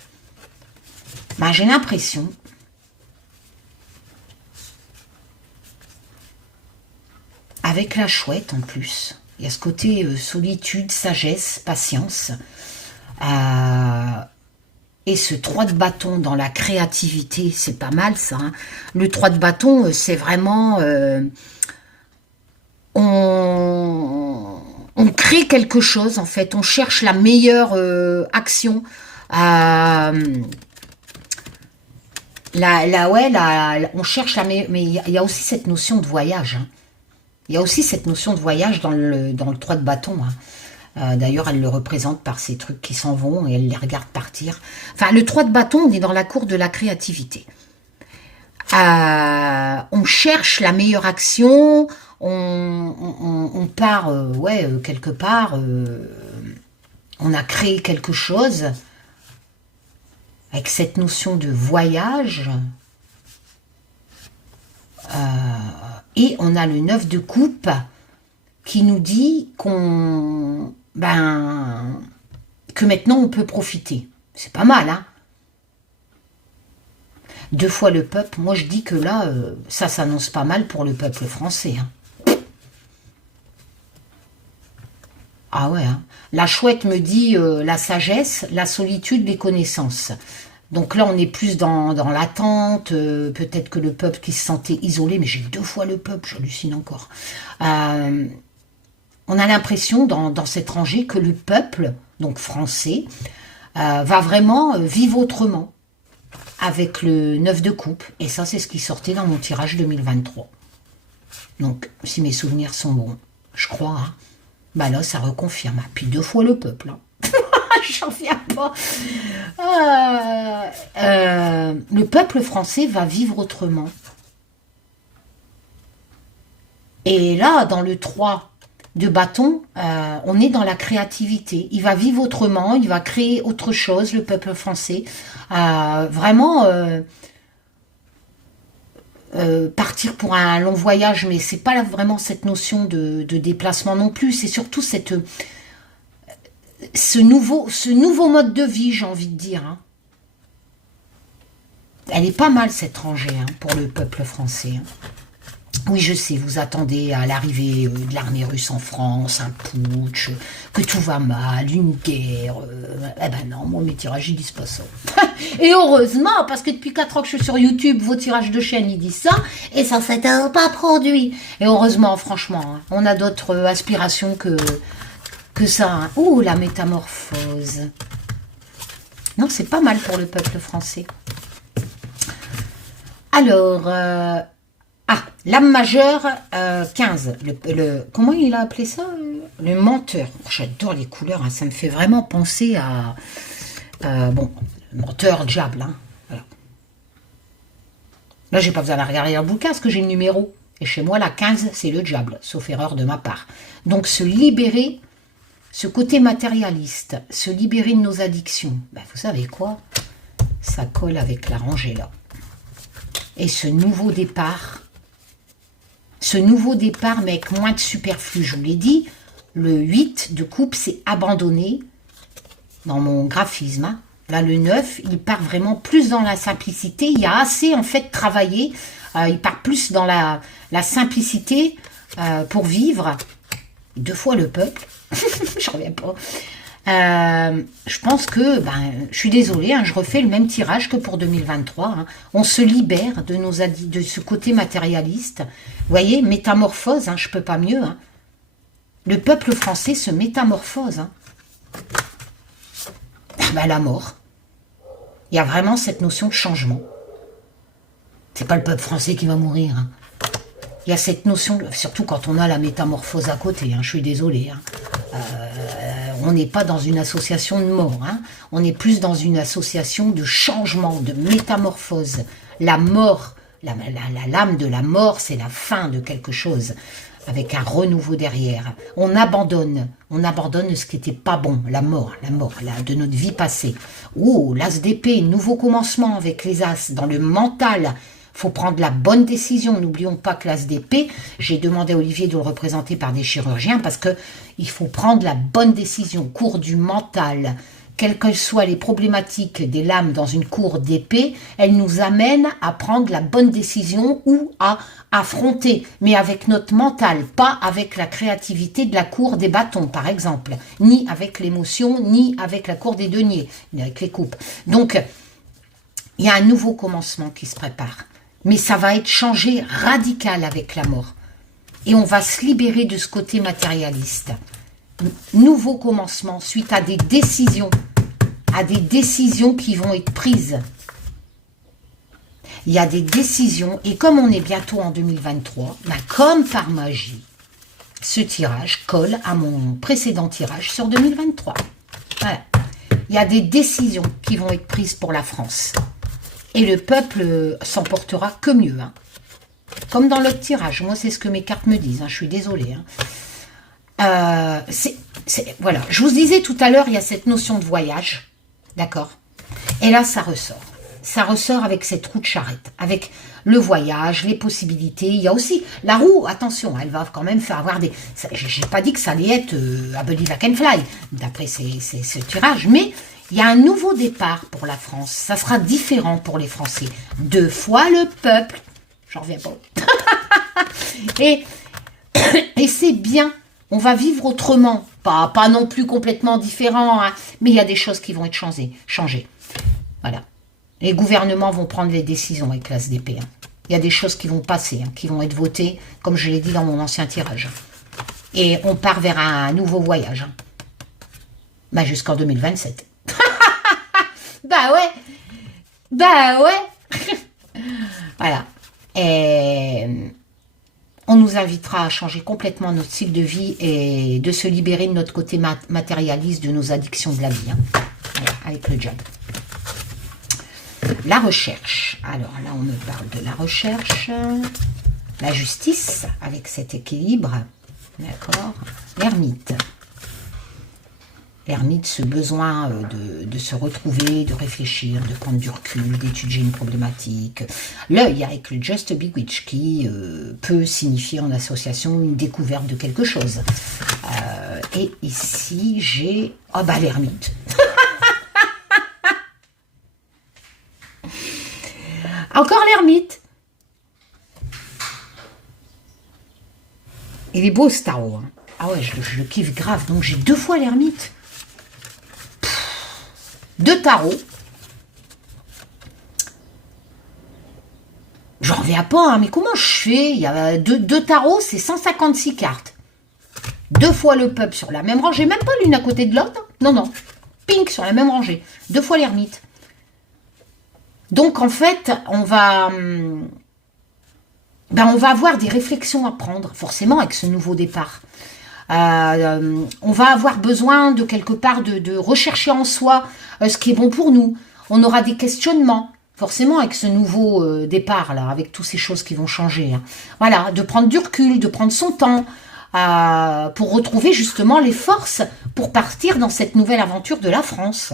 Ben, j'ai l'impression avec la chouette en plus. Il y a ce côté solitude, sagesse, patience. Et ce 3 de bâton dans la créativité, c'est pas mal ça. Hein. Le 3 de bâton, c'est vraiment... on crée quelque chose en fait. On cherche la meilleure action. On cherche la meilleure... Mais il y a aussi cette notion de voyage. Hein. Il y a aussi cette notion de voyage dans le 3 de bâton. Hein. D'ailleurs, elle le représente par ces trucs qui s'en vont et elle les regarde partir. Enfin, le 3 de bâton, on est dans la cour de la créativité. On cherche la meilleure action, on part, quelque part, on a créé quelque chose avec cette notion de voyage. Et on a le 9 de coupe qui nous dit que maintenant on peut profiter. C'est pas mal, hein? 2 fois le peuple, moi je dis que là, ça s'annonce pas mal pour le peuple français. Hein. Ah ouais, hein. La chouette me dit la sagesse, la solitude, les connaissances. Donc là, on est plus dans l'attente, peut-être que le peuple qui se sentait isolé, mais j'ai 2 fois le peuple, j'hallucine encore. On a l'impression dans cette rangée que le peuple, donc français, va vraiment vivre autrement avec le 9 de coupe. Et ça, c'est ce qui sortait dans mon tirage 2023. Donc, si mes souvenirs sont bons, je crois, hein, bah là, ça reconfirme. Puis 2 fois le peuple, hein. J'en viens pas. Le peuple français va vivre autrement. Et là, dans le 3 de bâton, on est dans la créativité. Il va vivre autrement, il va créer autre chose, le peuple français. Vraiment partir pour un long voyage, mais c'est pas vraiment cette notion de déplacement non plus. C'est surtout ce nouveau mode de vie, j'ai envie de dire. Hein. Elle est pas mal, cette rangée, hein, pour le peuple français. Hein. Oui, je sais, vous attendez à l'arrivée de l'armée russe en France, un putsch, que tout va mal, une guerre. Eh ben non, moi, mes tirages, ils disent pas ça. Et heureusement, parce que depuis 4 ans que je suis sur YouTube, vos tirages de chaîne, ils disent ça, et ça s'est pas produit. Et heureusement, franchement, hein, on a d'autres aspirations que ça. Hein. Oh, la métamorphose. Non, c'est pas mal pour le peuple français. Alors, l'âme majeure, 15. Comment il a appelé ça? Le menteur. Oh, j'adore les couleurs, hein, ça me fait vraiment penser à... le menteur, diable. Hein, voilà. Là, j'ai pas besoin de regarder le bouquin, parce que j'ai le numéro. Et chez moi, la 15, c'est le diable, sauf erreur de ma part. Donc, se libérer ce côté matérialiste, se libérer de nos addictions, ben vous savez quoi? Ça colle avec la rangée là. Et ce nouveau départ, mais avec moins de superflu, je vous l'ai dit, le 8 de coupe, c'est abandonné dans mon graphisme. Hein. Là, le 9, il part vraiment plus dans la simplicité. Il y a assez, en fait, travaillé. Il part plus dans la simplicité pour vivre. 2 fois le peuple. Je reviens pas. Je pense que, je suis désolée, hein, je refais le même tirage que pour 2023. Hein. On se libère de ce côté matérialiste. Vous voyez, métamorphose, hein, je peux pas mieux. Hein. Le peuple français se métamorphose. Hein. La mort. Il y a vraiment cette notion de changement. C'est pas le peuple français qui va mourir. Hein. Il y a cette notion, surtout quand on a la métamorphose à côté, hein, je suis désolée. Hein. On n'est pas dans une association de mort, hein. On est plus dans une association de changement, de métamorphose. La mort, la lame de la mort, c'est la fin de quelque chose, avec un renouveau derrière. On abandonne ce qui n'était pas bon, la mort de notre vie passée. Oh, l'as d'épée, nouveau commencement avec les as, dans le mental. Faut prendre la bonne décision. N'oublions pas que l'as d'épée, j'ai demandé à Olivier de le représenter par des chirurgiens parce que il faut prendre la bonne décision. Cours du mental, quelles que soient les problématiques des lames dans une cour d'épée, elles nous amènent à prendre la bonne décision ou à affronter, mais avec notre mental, pas avec la créativité de la cour des bâtons, par exemple, ni avec l'émotion, ni avec la cour des deniers, ni avec les coupes. Donc, il y a un nouveau commencement qui se prépare. Mais ça va être changé radical avec la mort. Et on va se libérer de ce côté matérialiste. Nouveau commencement suite à des décisions qui vont être prises. Il y a des décisions, et comme on est bientôt en 2023, comme par magie, ce tirage colle à mon précédent tirage sur 2023. Voilà. Il y a des décisions qui vont être prises pour la France. Et le peuple s'en portera que mieux. Hein. Comme dans l'autre tirage. Moi, c'est ce que mes cartes me disent. Hein. Je suis désolée. Hein. Voilà. Je vous disais tout à l'heure, il y a cette notion de voyage. D'accord? Et là, ça ressort. Ça ressort avec cette roue de charrette. Avec le voyage, les possibilités. Il y a aussi la roue. Attention, elle va quand même faire avoir des... Je n'ai pas dit que ça allait être à Believe I Can Fly. D'après ce tirage. Mais... il y a un nouveau départ pour la France. Ça sera différent pour les Français. 2 fois le peuple. J'en reviens pas. et c'est bien. On va vivre autrement. Pas non plus complètement différent. Hein, mais il y a des choses qui vont être changées. Voilà. Les gouvernements vont prendre les décisions avec l'as d'épée. Hein. Il y a des choses qui vont passer, hein, qui vont être votées, comme je l'ai dit dans mon ancien tirage. Et on part vers un nouveau voyage. Hein. Jusqu'en 2027. Bah ouais. Voilà. Et on nous invitera à changer complètement notre style de vie et de se libérer de notre côté matérialiste, de nos addictions de la vie. Hein. Voilà, avec le job. La recherche. Alors là, on me parle de la recherche. La justice, avec cet équilibre. D'accord. L'ermite. L'ermite, ce besoin de se retrouver, de réfléchir, de prendre du recul, d'étudier une problématique. L'œil avec le Just Bewitch qui peut signifier en association une découverte de quelque chose. Et ici, j'ai... oh l'ermite. Encore l'ermite. Il est beau ce tarot. Hein. Ah ouais, je le kiffe grave. Donc j'ai 2 fois l'ermite. 2 tarots. J'en reviens pas, hein, mais comment je fais? Il y a 2 tarots, c'est 156 cartes. 2 fois le peuple sur la même rangée, même pas l'une à côté de l'autre. Non, non. Pink sur la même rangée. 2 fois l'ermite. Donc, en fait, on va avoir des réflexions à prendre, forcément, avec ce nouveau départ. On va avoir besoin de quelque part de rechercher en soi ce qui est bon pour nous. On aura des questionnements, forcément, avec ce nouveau départ, là, avec toutes ces choses qui vont changer. Hein. Voilà, de prendre du recul, de prendre son temps, pour retrouver justement les forces pour partir dans cette nouvelle aventure de la France.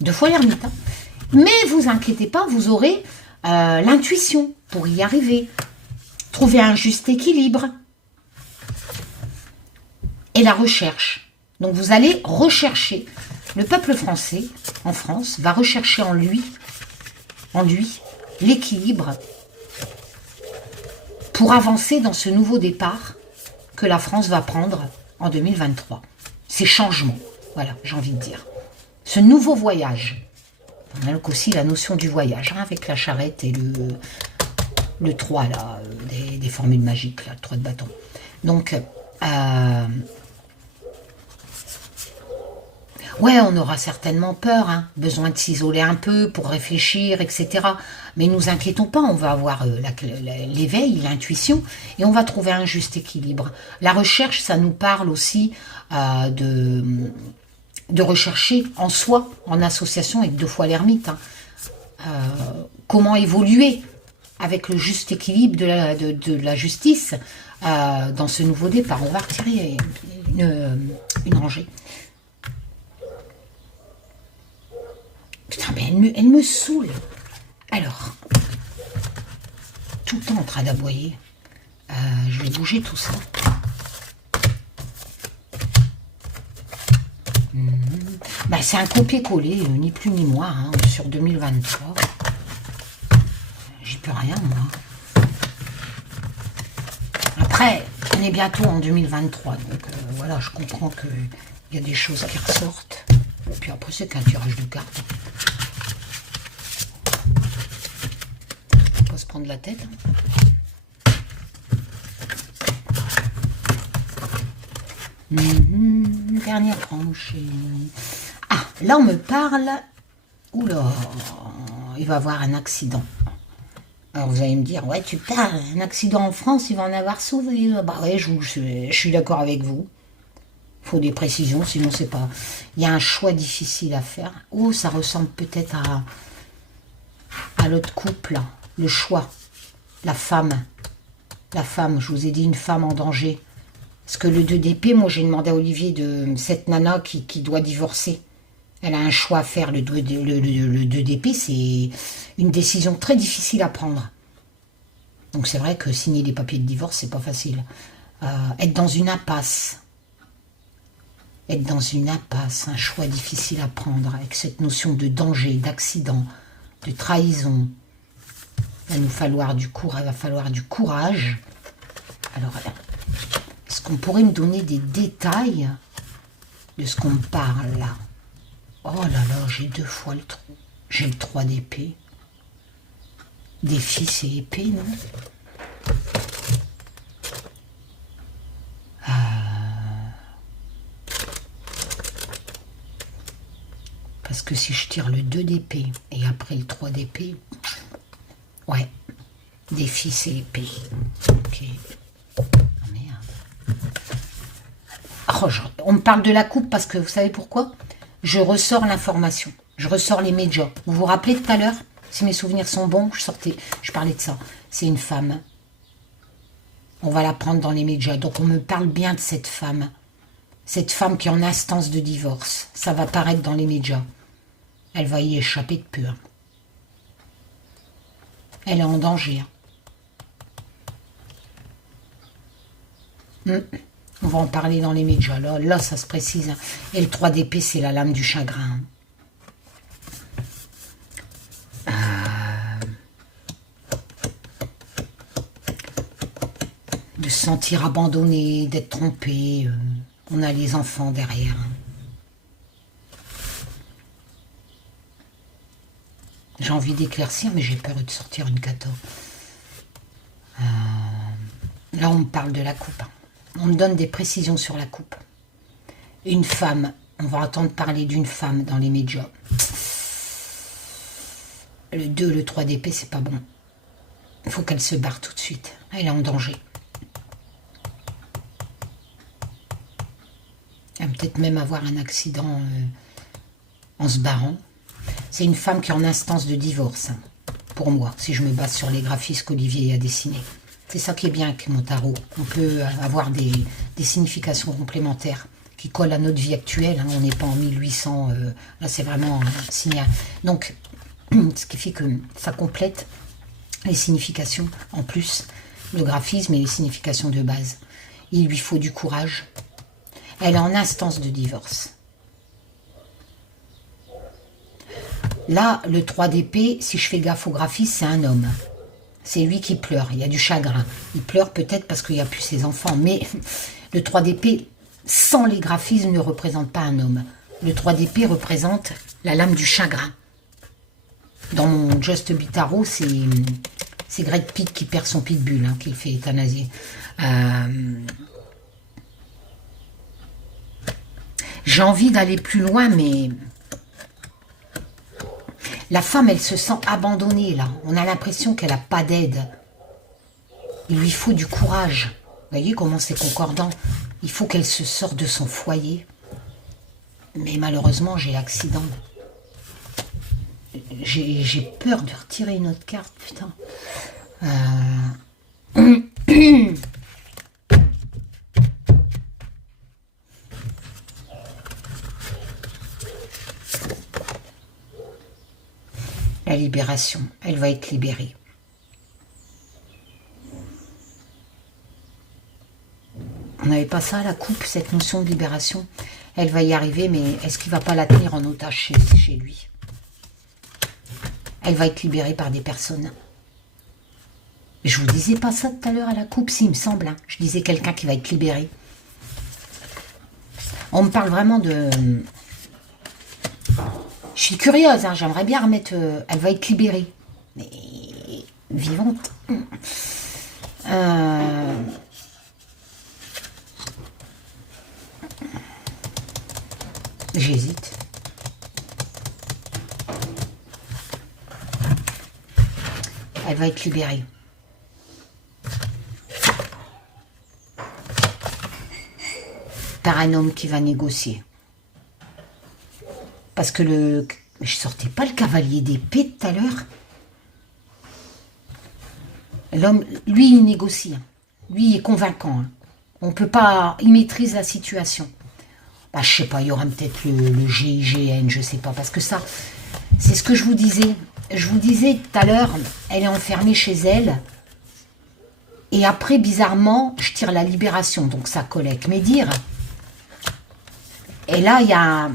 2 fois l'ermite. Hein. Mais vous inquiétez pas, vous aurez l'intuition pour y arriver. Trouver un juste équilibre. Et la recherche. Donc vous allez rechercher. Le peuple français, en France, va rechercher en lui l'équilibre pour avancer dans ce nouveau départ que la France va prendre en 2023. Ces changements, voilà, j'ai envie de dire. Ce nouveau voyage. On a donc aussi la notion du voyage, hein, avec la charrette et le 3, là, des formules magiques, là, le 3 de bâton. Donc, ouais, on aura certainement peur, hein, besoin de s'isoler un peu pour réfléchir, etc. Mais ne nous inquiétons pas, on va avoir l'éveil, l'intuition, et on va trouver un juste équilibre. La recherche, ça nous parle aussi de rechercher en soi, en association avec 2 fois l'ermite. Hein. Comment évoluer avec le juste équilibre de la justice dans ce nouveau départ. On va retirer une rangée. Putain, mais elle me saoule. Alors, tout le temps en train d'aboyer. Je vais bouger tout ça. Bah, c'est un copier-coller, ni plus ni moins, hein, sur 2023. J'y peux rien, moi. Après, on est bientôt en 2023, donc voilà, je comprends qu'il y a des choses qui ressortent. Et puis après, c'est qu'un tirage de cartes. On va se prendre la tête. Dernière tranche. Ah, là, on me parle. Oula, il va y avoir un accident. Alors, vous allez me dire, ouais, tu parles, un accident en France, il va en avoir sauvé. Bah ouais, je suis d'accord avec vous. Il faut des précisions, sinon c'est pas... Il y a un choix difficile à faire. Oh, ça ressemble peut-être à l'autre couple, là. Le choix. La femme. La femme, je vous ai dit, une femme en danger. Parce que le 2 d'épée, moi j'ai demandé à Olivier de cette nana qui doit divorcer. Elle a un choix à faire. Le 2 d'épée, c'est une décision très difficile à prendre. Donc c'est vrai que signer des papiers de divorce, c'est pas facile. Être dans une impasse. Être dans une impasse, un choix difficile à prendre, avec cette notion de danger, d'accident, de trahison. Il va nous falloir du courage, il va falloir du courage. Alors, est-ce qu'on pourrait me donner des détails de ce qu'on me parle là? Oh là là, j'ai 2 fois le trou. J'ai le 3 d'épée. Défi, c'est épée, non? Parce que si je tire le 2 d'épée et après le 3 d'épée, ouais, défi, c'est épée. Ok. Oh merde. Oh, on me parle de la coupe parce que vous savez pourquoi? Je ressors l'information. Je ressors les médias. Vous vous rappelez tout à l'heure? Si mes souvenirs sont bons, je parlais de ça. C'est une femme. On va la prendre dans les médias. Donc on me parle bien de cette femme. Cette femme qui est en instance de divorce. Ça va paraître dans les médias. Elle va y échapper de peu. Hein. Elle est en danger. Hein. On va en parler dans les médias. Là, ça se précise. Hein. Et le 3 d'épée, c'est la lame du chagrin. De se sentir abandonné, d'être trompé. On a les enfants derrière. Hein. J'ai envie d'éclaircir, mais j'ai peur de sortir une cata. Là, on me parle de la coupe. Hein. On me donne des précisions sur la coupe. Une femme. On va entendre parler d'une femme dans les médias. Le 2, le 3 d'épée, c'est pas bon. Il faut qu'elle se barre tout de suite. Elle est en danger. Elle va peut-être même avoir un accident en se barrant. C'est une femme qui est en instance de divorce, hein, pour moi, si je me base sur les graphismes qu'Olivier a dessinés. C'est ça qui est bien avec mon tarot. On peut avoir des significations complémentaires qui collent à notre vie actuelle. Hein. On n'est pas en 1800. Là, c'est vraiment un signal. Donc, ce qui fait que ça complète les significations en plus, le graphisme et les significations de base. Il lui faut du courage. Elle est en instance de divorce. Là, le 3 d'épée, si je fais gaffe au graphisme, c'est un homme. C'est lui qui pleure, il y a du chagrin. Il pleure peut-être parce qu'il n'y a plus ses enfants, mais le 3 d'épée, sans les graphismes, ne représente pas un homme. Le 3 d'épée représente la lame du chagrin. Dans mon Just Be Tarot, c'est Greg Pitt qui perd son pitbull, hein, qui fait euthanasier. J'ai envie d'aller plus loin, mais la femme, elle se sent abandonnée, là. On a l'impression qu'elle n'a pas d'aide. Il lui faut du courage. Vous voyez comment c'est concordant? Il faut qu'elle se sorte de son foyer. Mais malheureusement, j'ai l'accident. J'ai peur de retirer une autre carte, putain. La libération, elle va être libérée. On n'avait pas ça à la coupe, cette notion de libération. Elle va y arriver, mais est-ce qu'il ne va pas la tenir en otage chez lui? Elle va être libérée par des personnes. Je vous disais pas ça tout à l'heure à la coupe, si, il me semble. Hein. Je disais quelqu'un qui va être libéré. On me parle vraiment de... Je suis curieuse, hein, j'aimerais bien remettre... elle va être libérée. Mais... vivante. J'hésite. Elle va être libérée. Par un homme qui va négocier. Parce que le... Je sortais pas le cavalier d'épée tout à l'heure. L'homme, lui, il négocie. Lui, il est convaincant. Hein. On peut pas... Il maîtrise la situation. Bah, je sais pas, il y aura peut-être le GIGN, je sais pas. Parce que ça, c'est ce que je vous disais. Je vous disais tout à l'heure, elle est enfermée chez elle. Et après, bizarrement, je tire la libération. Donc, ça colle avec mes dires. Et là, il y a...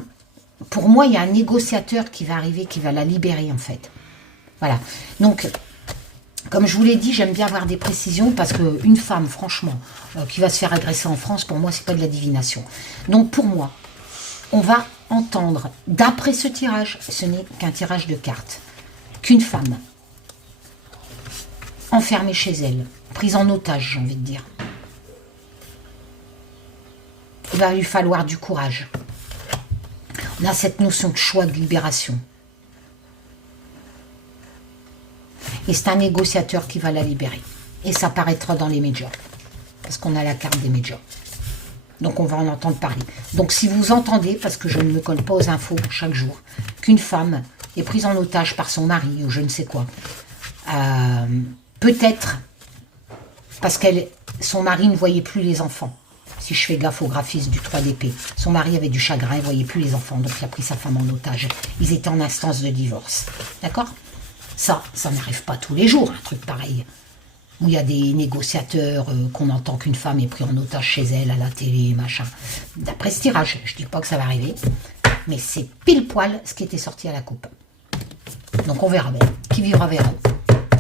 Pour moi, il y a un négociateur qui va arriver, qui va la libérer, en fait. Voilà. Donc, comme je vous l'ai dit, j'aime bien avoir des précisions, parce qu'une femme, franchement, qui va se faire agresser en France, pour moi, c'est pas de la divination. Donc, pour moi, on va entendre, d'après ce tirage, ce n'est qu'un tirage de cartes, qu'une femme, enfermée chez elle, prise en otage, j'ai envie de dire, il va lui falloir du courage. On a cette notion de choix, de libération. Et c'est un négociateur qui va la libérer. Et ça paraîtra dans les médias. Parce qu'on a la carte des médias. Donc on va en entendre parler. Donc si vous entendez, parce que je ne me colle pas aux infos chaque jour, qu'une femme est prise en otage par son mari ou je ne sais quoi, peut-être parce que son mari ne voyait plus les enfants. Si je fais gaffe au graphisme du 3 d'épée. Son mari avait du chagrin, il ne voyait plus les enfants, donc il a pris sa femme en otage. Ils étaient en instance de divorce. D'accord? Ça n'arrive pas tous les jours, un truc pareil. Où il y a des négociateurs qu'on entend qu'une femme est prise en otage chez elle, à la télé, machin. D'après ce tirage, je ne dis pas que ça va arriver, mais c'est pile poil ce qui était sorti à la coupe. Donc on verra bien. Qui vivra verra.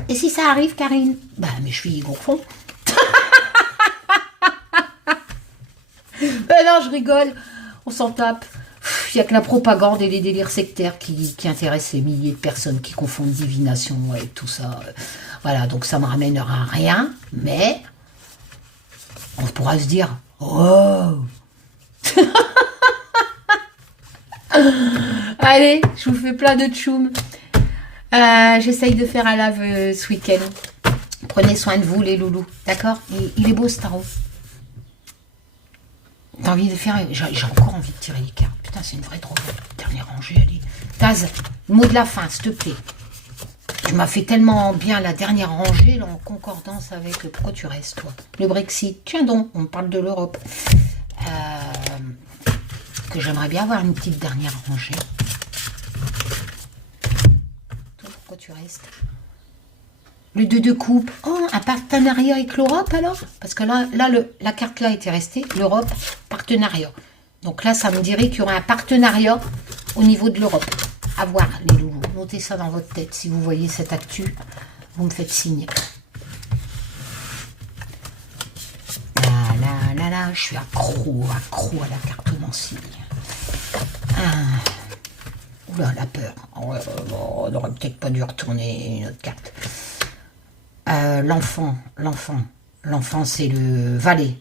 Et si ça arrive, Karine? Bah, mes chevilles gonflent. Ben non, je rigole, on s'en tape. Il n'y a que la propagande et les délires sectaires qui intéressent les milliers de personnes qui confondent divination et tout ça. Voilà, donc ça ne me ramènera à rien, mais on pourra se dire « Oh !» Allez, je vous fais plein de tchoum. J'essaye de faire un live ce week-end. Prenez soin de vous, les loulous, d'accord? Il est beau ce tarot. T'as envie de faire... J'ai encore envie de tirer les cartes. Putain, c'est une vraie drôle. Dernière rangée, allez. Taz, mot de la fin, s'il te plaît. Tu m'as fait tellement bien la dernière rangée, là, en concordance avec... Pourquoi tu restes, toi? Le Brexit. Tiens donc, on parle de l'Europe. Que j'aimerais bien avoir une petite dernière rangée. Toi, pourquoi tu restes? Le 2 de coupe. Oh, un partenariat avec l'Europe, alors? Parce que là la carte là était restée. L'Europe, partenariat. Donc là, ça me dirait qu'il y aura un partenariat au niveau de l'Europe. À voir, les loulous. Notez ça dans votre tête. Si vous voyez cette actu, vous me faites signe. Là, je suis accro à la cartomancie. Oula, la peur. On n'aurait peut-être pas dû retourner une autre carte. L'enfant, c'est le valet.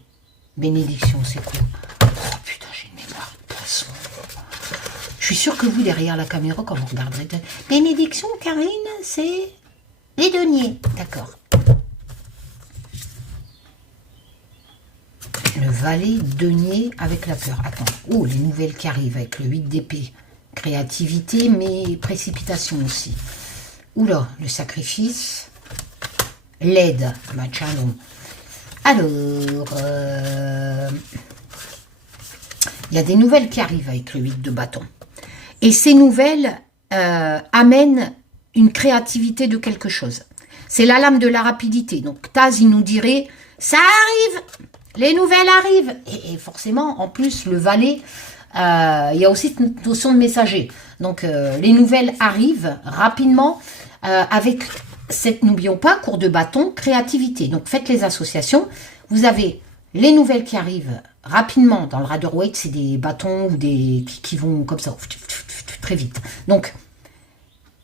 Bénédiction, c'est quoi? Oh putain, j'ai une mémoire de poisson. Je suis sûre que vous, derrière la caméra, quand vous regarderez... Bénédiction, Karine, c'est les deniers. D'accord. Le valet denier avec la peur. Attends. Oh, les nouvelles qui arrivent avec le 8 d'épée. Créativité, mais précipitation aussi. Oula, le sacrifice. L'aide. Bah, tiens donc. Alors, il y a des nouvelles qui arrivent avec le 8 de bâton. Et ces nouvelles amènent une créativité de quelque chose. C'est la lame de la rapidité. Donc, Taz, il nous dirait, ça arrive, les nouvelles arrivent. Et forcément, en plus, le valet, il y a aussi une notion de messager. Donc, les nouvelles arrivent rapidement avec cette, n'oublions pas, cours de bâton, créativité. Donc, faites les associations. Vous avez les nouvelles qui arrivent rapidement. Dans le Rider-Waite, c'est des bâtons ou des qui vont comme ça, très vite. Donc,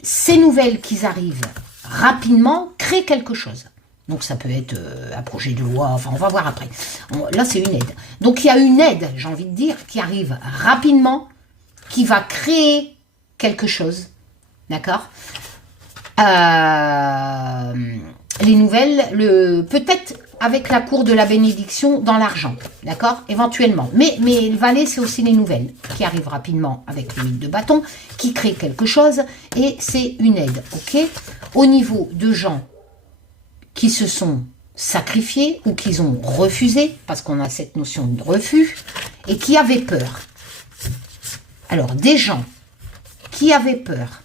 ces nouvelles qui arrivent rapidement créent quelque chose. Donc, ça peut être un projet de loi, enfin, on va voir après. Là, c'est une aide. Donc, il y a une aide, j'ai envie de dire, qui arrive rapidement, qui va créer quelque chose. D'accord? Les nouvelles, peut-être avec la cour de la bénédiction dans l'argent, d'accord, éventuellement. Mais le valet, c'est aussi les nouvelles qui arrivent rapidement avec le 8 de bâton, qui créent quelque chose, et c'est une aide, ok. Au niveau de gens qui se sont sacrifiés ou qui ont refusé, parce qu'on a cette notion de refus, et qui avaient peur. Alors, des gens qui avaient peur,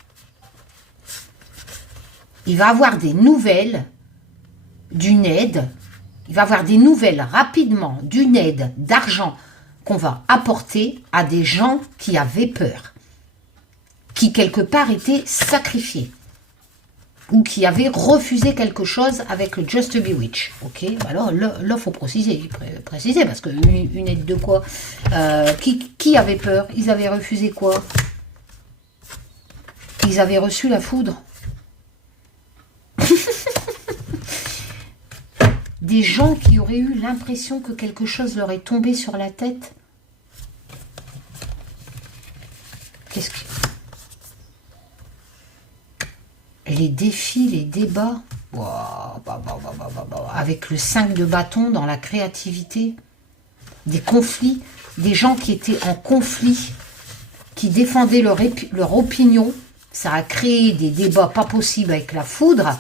il va avoir des nouvelles d'une aide, il va avoir des nouvelles rapidement d'une aide d'argent qu'on va apporter à des gens qui avaient peur, qui quelque part étaient sacrifiés, ou qui avaient refusé quelque chose avec le Just to Be Witch. Ok, alors là, il faut préciser, parce que une aide de quoi? Qui avait peur? Ils avaient refusé quoi? Ils avaient reçu la foudre. Des gens qui auraient eu l'impression que quelque chose leur est tombé sur la tête. Qu'est-ce que... Les défis, les débats, avec le 5 de bâton dans la créativité, des conflits, des gens qui étaient en conflit, qui défendaient leur opinion, ça a créé des débats pas possibles avec la foudre.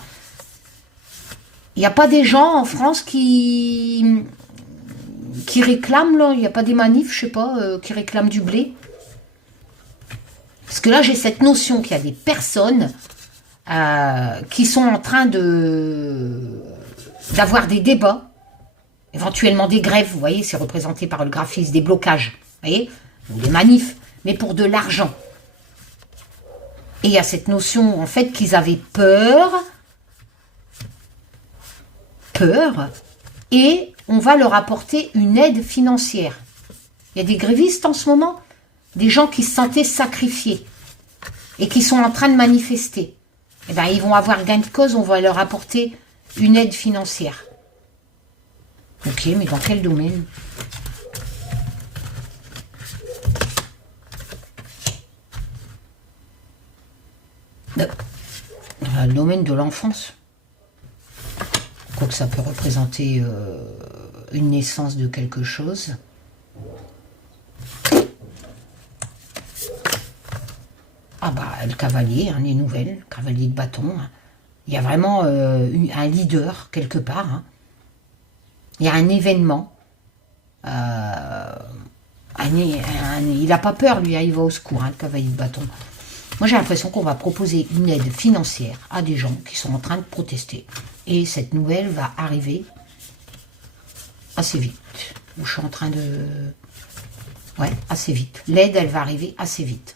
Il n'y a pas des gens en France qui réclament, là, il n'y a pas des manifs, je sais pas, qui réclament du blé. Parce que là, j'ai cette notion qu'il y a des personnes qui sont en train d'avoir des débats, éventuellement des grèves, vous voyez, c'est représenté par le graphisme, des blocages, vous voyez, ou des manifs, mais pour de l'argent. Et il y a cette notion, en fait, qu'ils avaient peur, et on va leur apporter une aide financière. Il y a des grévistes en ce moment, des gens qui se sentaient sacrifiés et qui sont en train de manifester. Eh bien, ils vont avoir gain de cause, on va leur apporter une aide financière. Ok, mais dans quel domaine? Dans le domaine de l'enfance. Quoique ça peut représenter une naissance de quelque chose. Ah bah, le cavalier, hein, les nouvelles, cavalier de bâton. Hein. Il y a vraiment un leader quelque part. Hein. Il y a un événement. Il n'a pas peur, lui, hein, il va au secours, hein, le cavalier de bâton. Moi, j'ai l'impression qu'on va proposer une aide financière à des gens qui sont en train de protester. Et cette nouvelle va arriver assez vite. Je suis en train de... Ouais, assez vite. L'aide, elle va arriver assez vite.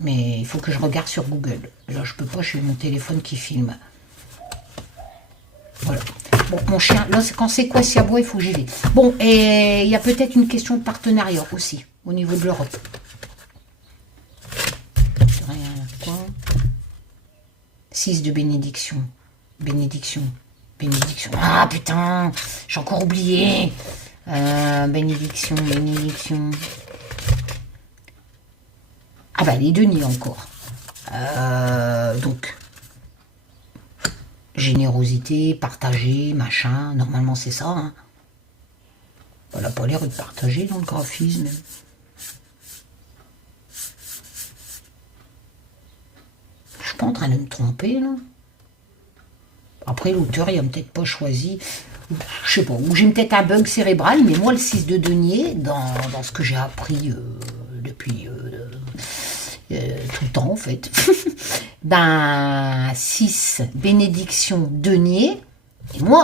Mais il faut que je regarde sur Google. Là, je peux pas, j'ai mon téléphone qui filme. Voilà. Bon, mon chien, là, quand c'est quoi s'il aboie, il faut que j'y vais. Bon, et il y a peut-être une question de partenariat aussi, au niveau de l'Europe. 6 de bénédiction. Bénédiction. Bénédiction. Ah, putain, j'ai encore oublié. Bénédiction, bénédiction. Ah bah, les deniers encore. Donc, générosité, partager, machin. Normalement, c'est ça. Hein. Elle n'a pas l'air de partager dans le graphisme. Je suis pas en train de me tromper, là. Après, l'auteur, il a peut-être pas choisi... Je sais pas, ou j'ai peut-être un bug cérébral, mais moi, le 6 de denier, dans ce que j'ai appris depuis... tout le temps en fait, ben 6 bénédiction denier, et moi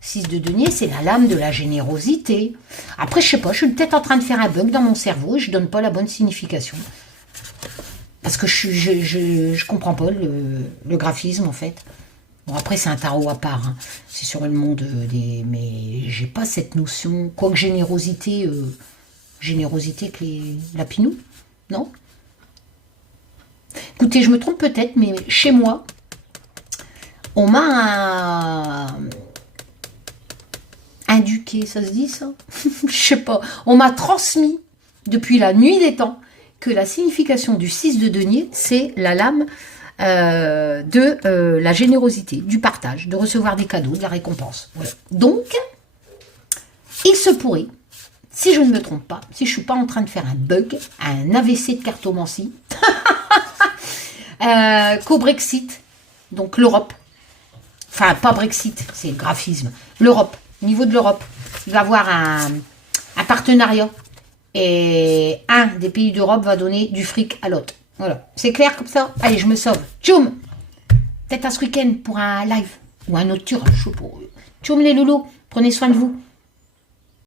6 de denier c'est la lame de la générosité. Après je sais pas, je suis peut-être en train de faire un bug dans mon cerveau et je donne pas la bonne signification parce que je comprends pas le graphisme en fait. Bon après c'est un tarot à part, hein. C'est sur le monde des... mais j'ai pas cette notion, quoique générosité que les lapinous, non? Écoutez, je me trompe peut-être, mais chez moi, on m'a induqué, ça se dit ça? Je sais pas. On m'a transmis, depuis la nuit des temps, que la signification du 6 de denier, c'est la lame de la générosité, du partage, de recevoir des cadeaux, de la récompense. Voilà. Donc, il se pourrait, si je ne me trompe pas, si je ne suis pas en train de faire un bug, un AVC de cartomancie, qu'au Brexit, donc l'Europe, enfin pas Brexit, c'est le graphisme, l'Europe, au niveau de l'Europe, il va y avoir un partenariat et un des pays d'Europe va donner du fric à l'autre. Voilà, c'est clair comme ça? Allez, je me sauve. Tchoum! Peut-être à ce week-end pour un live ou un autre tour, je sais pas. Tchoum les loulous, prenez soin de vous.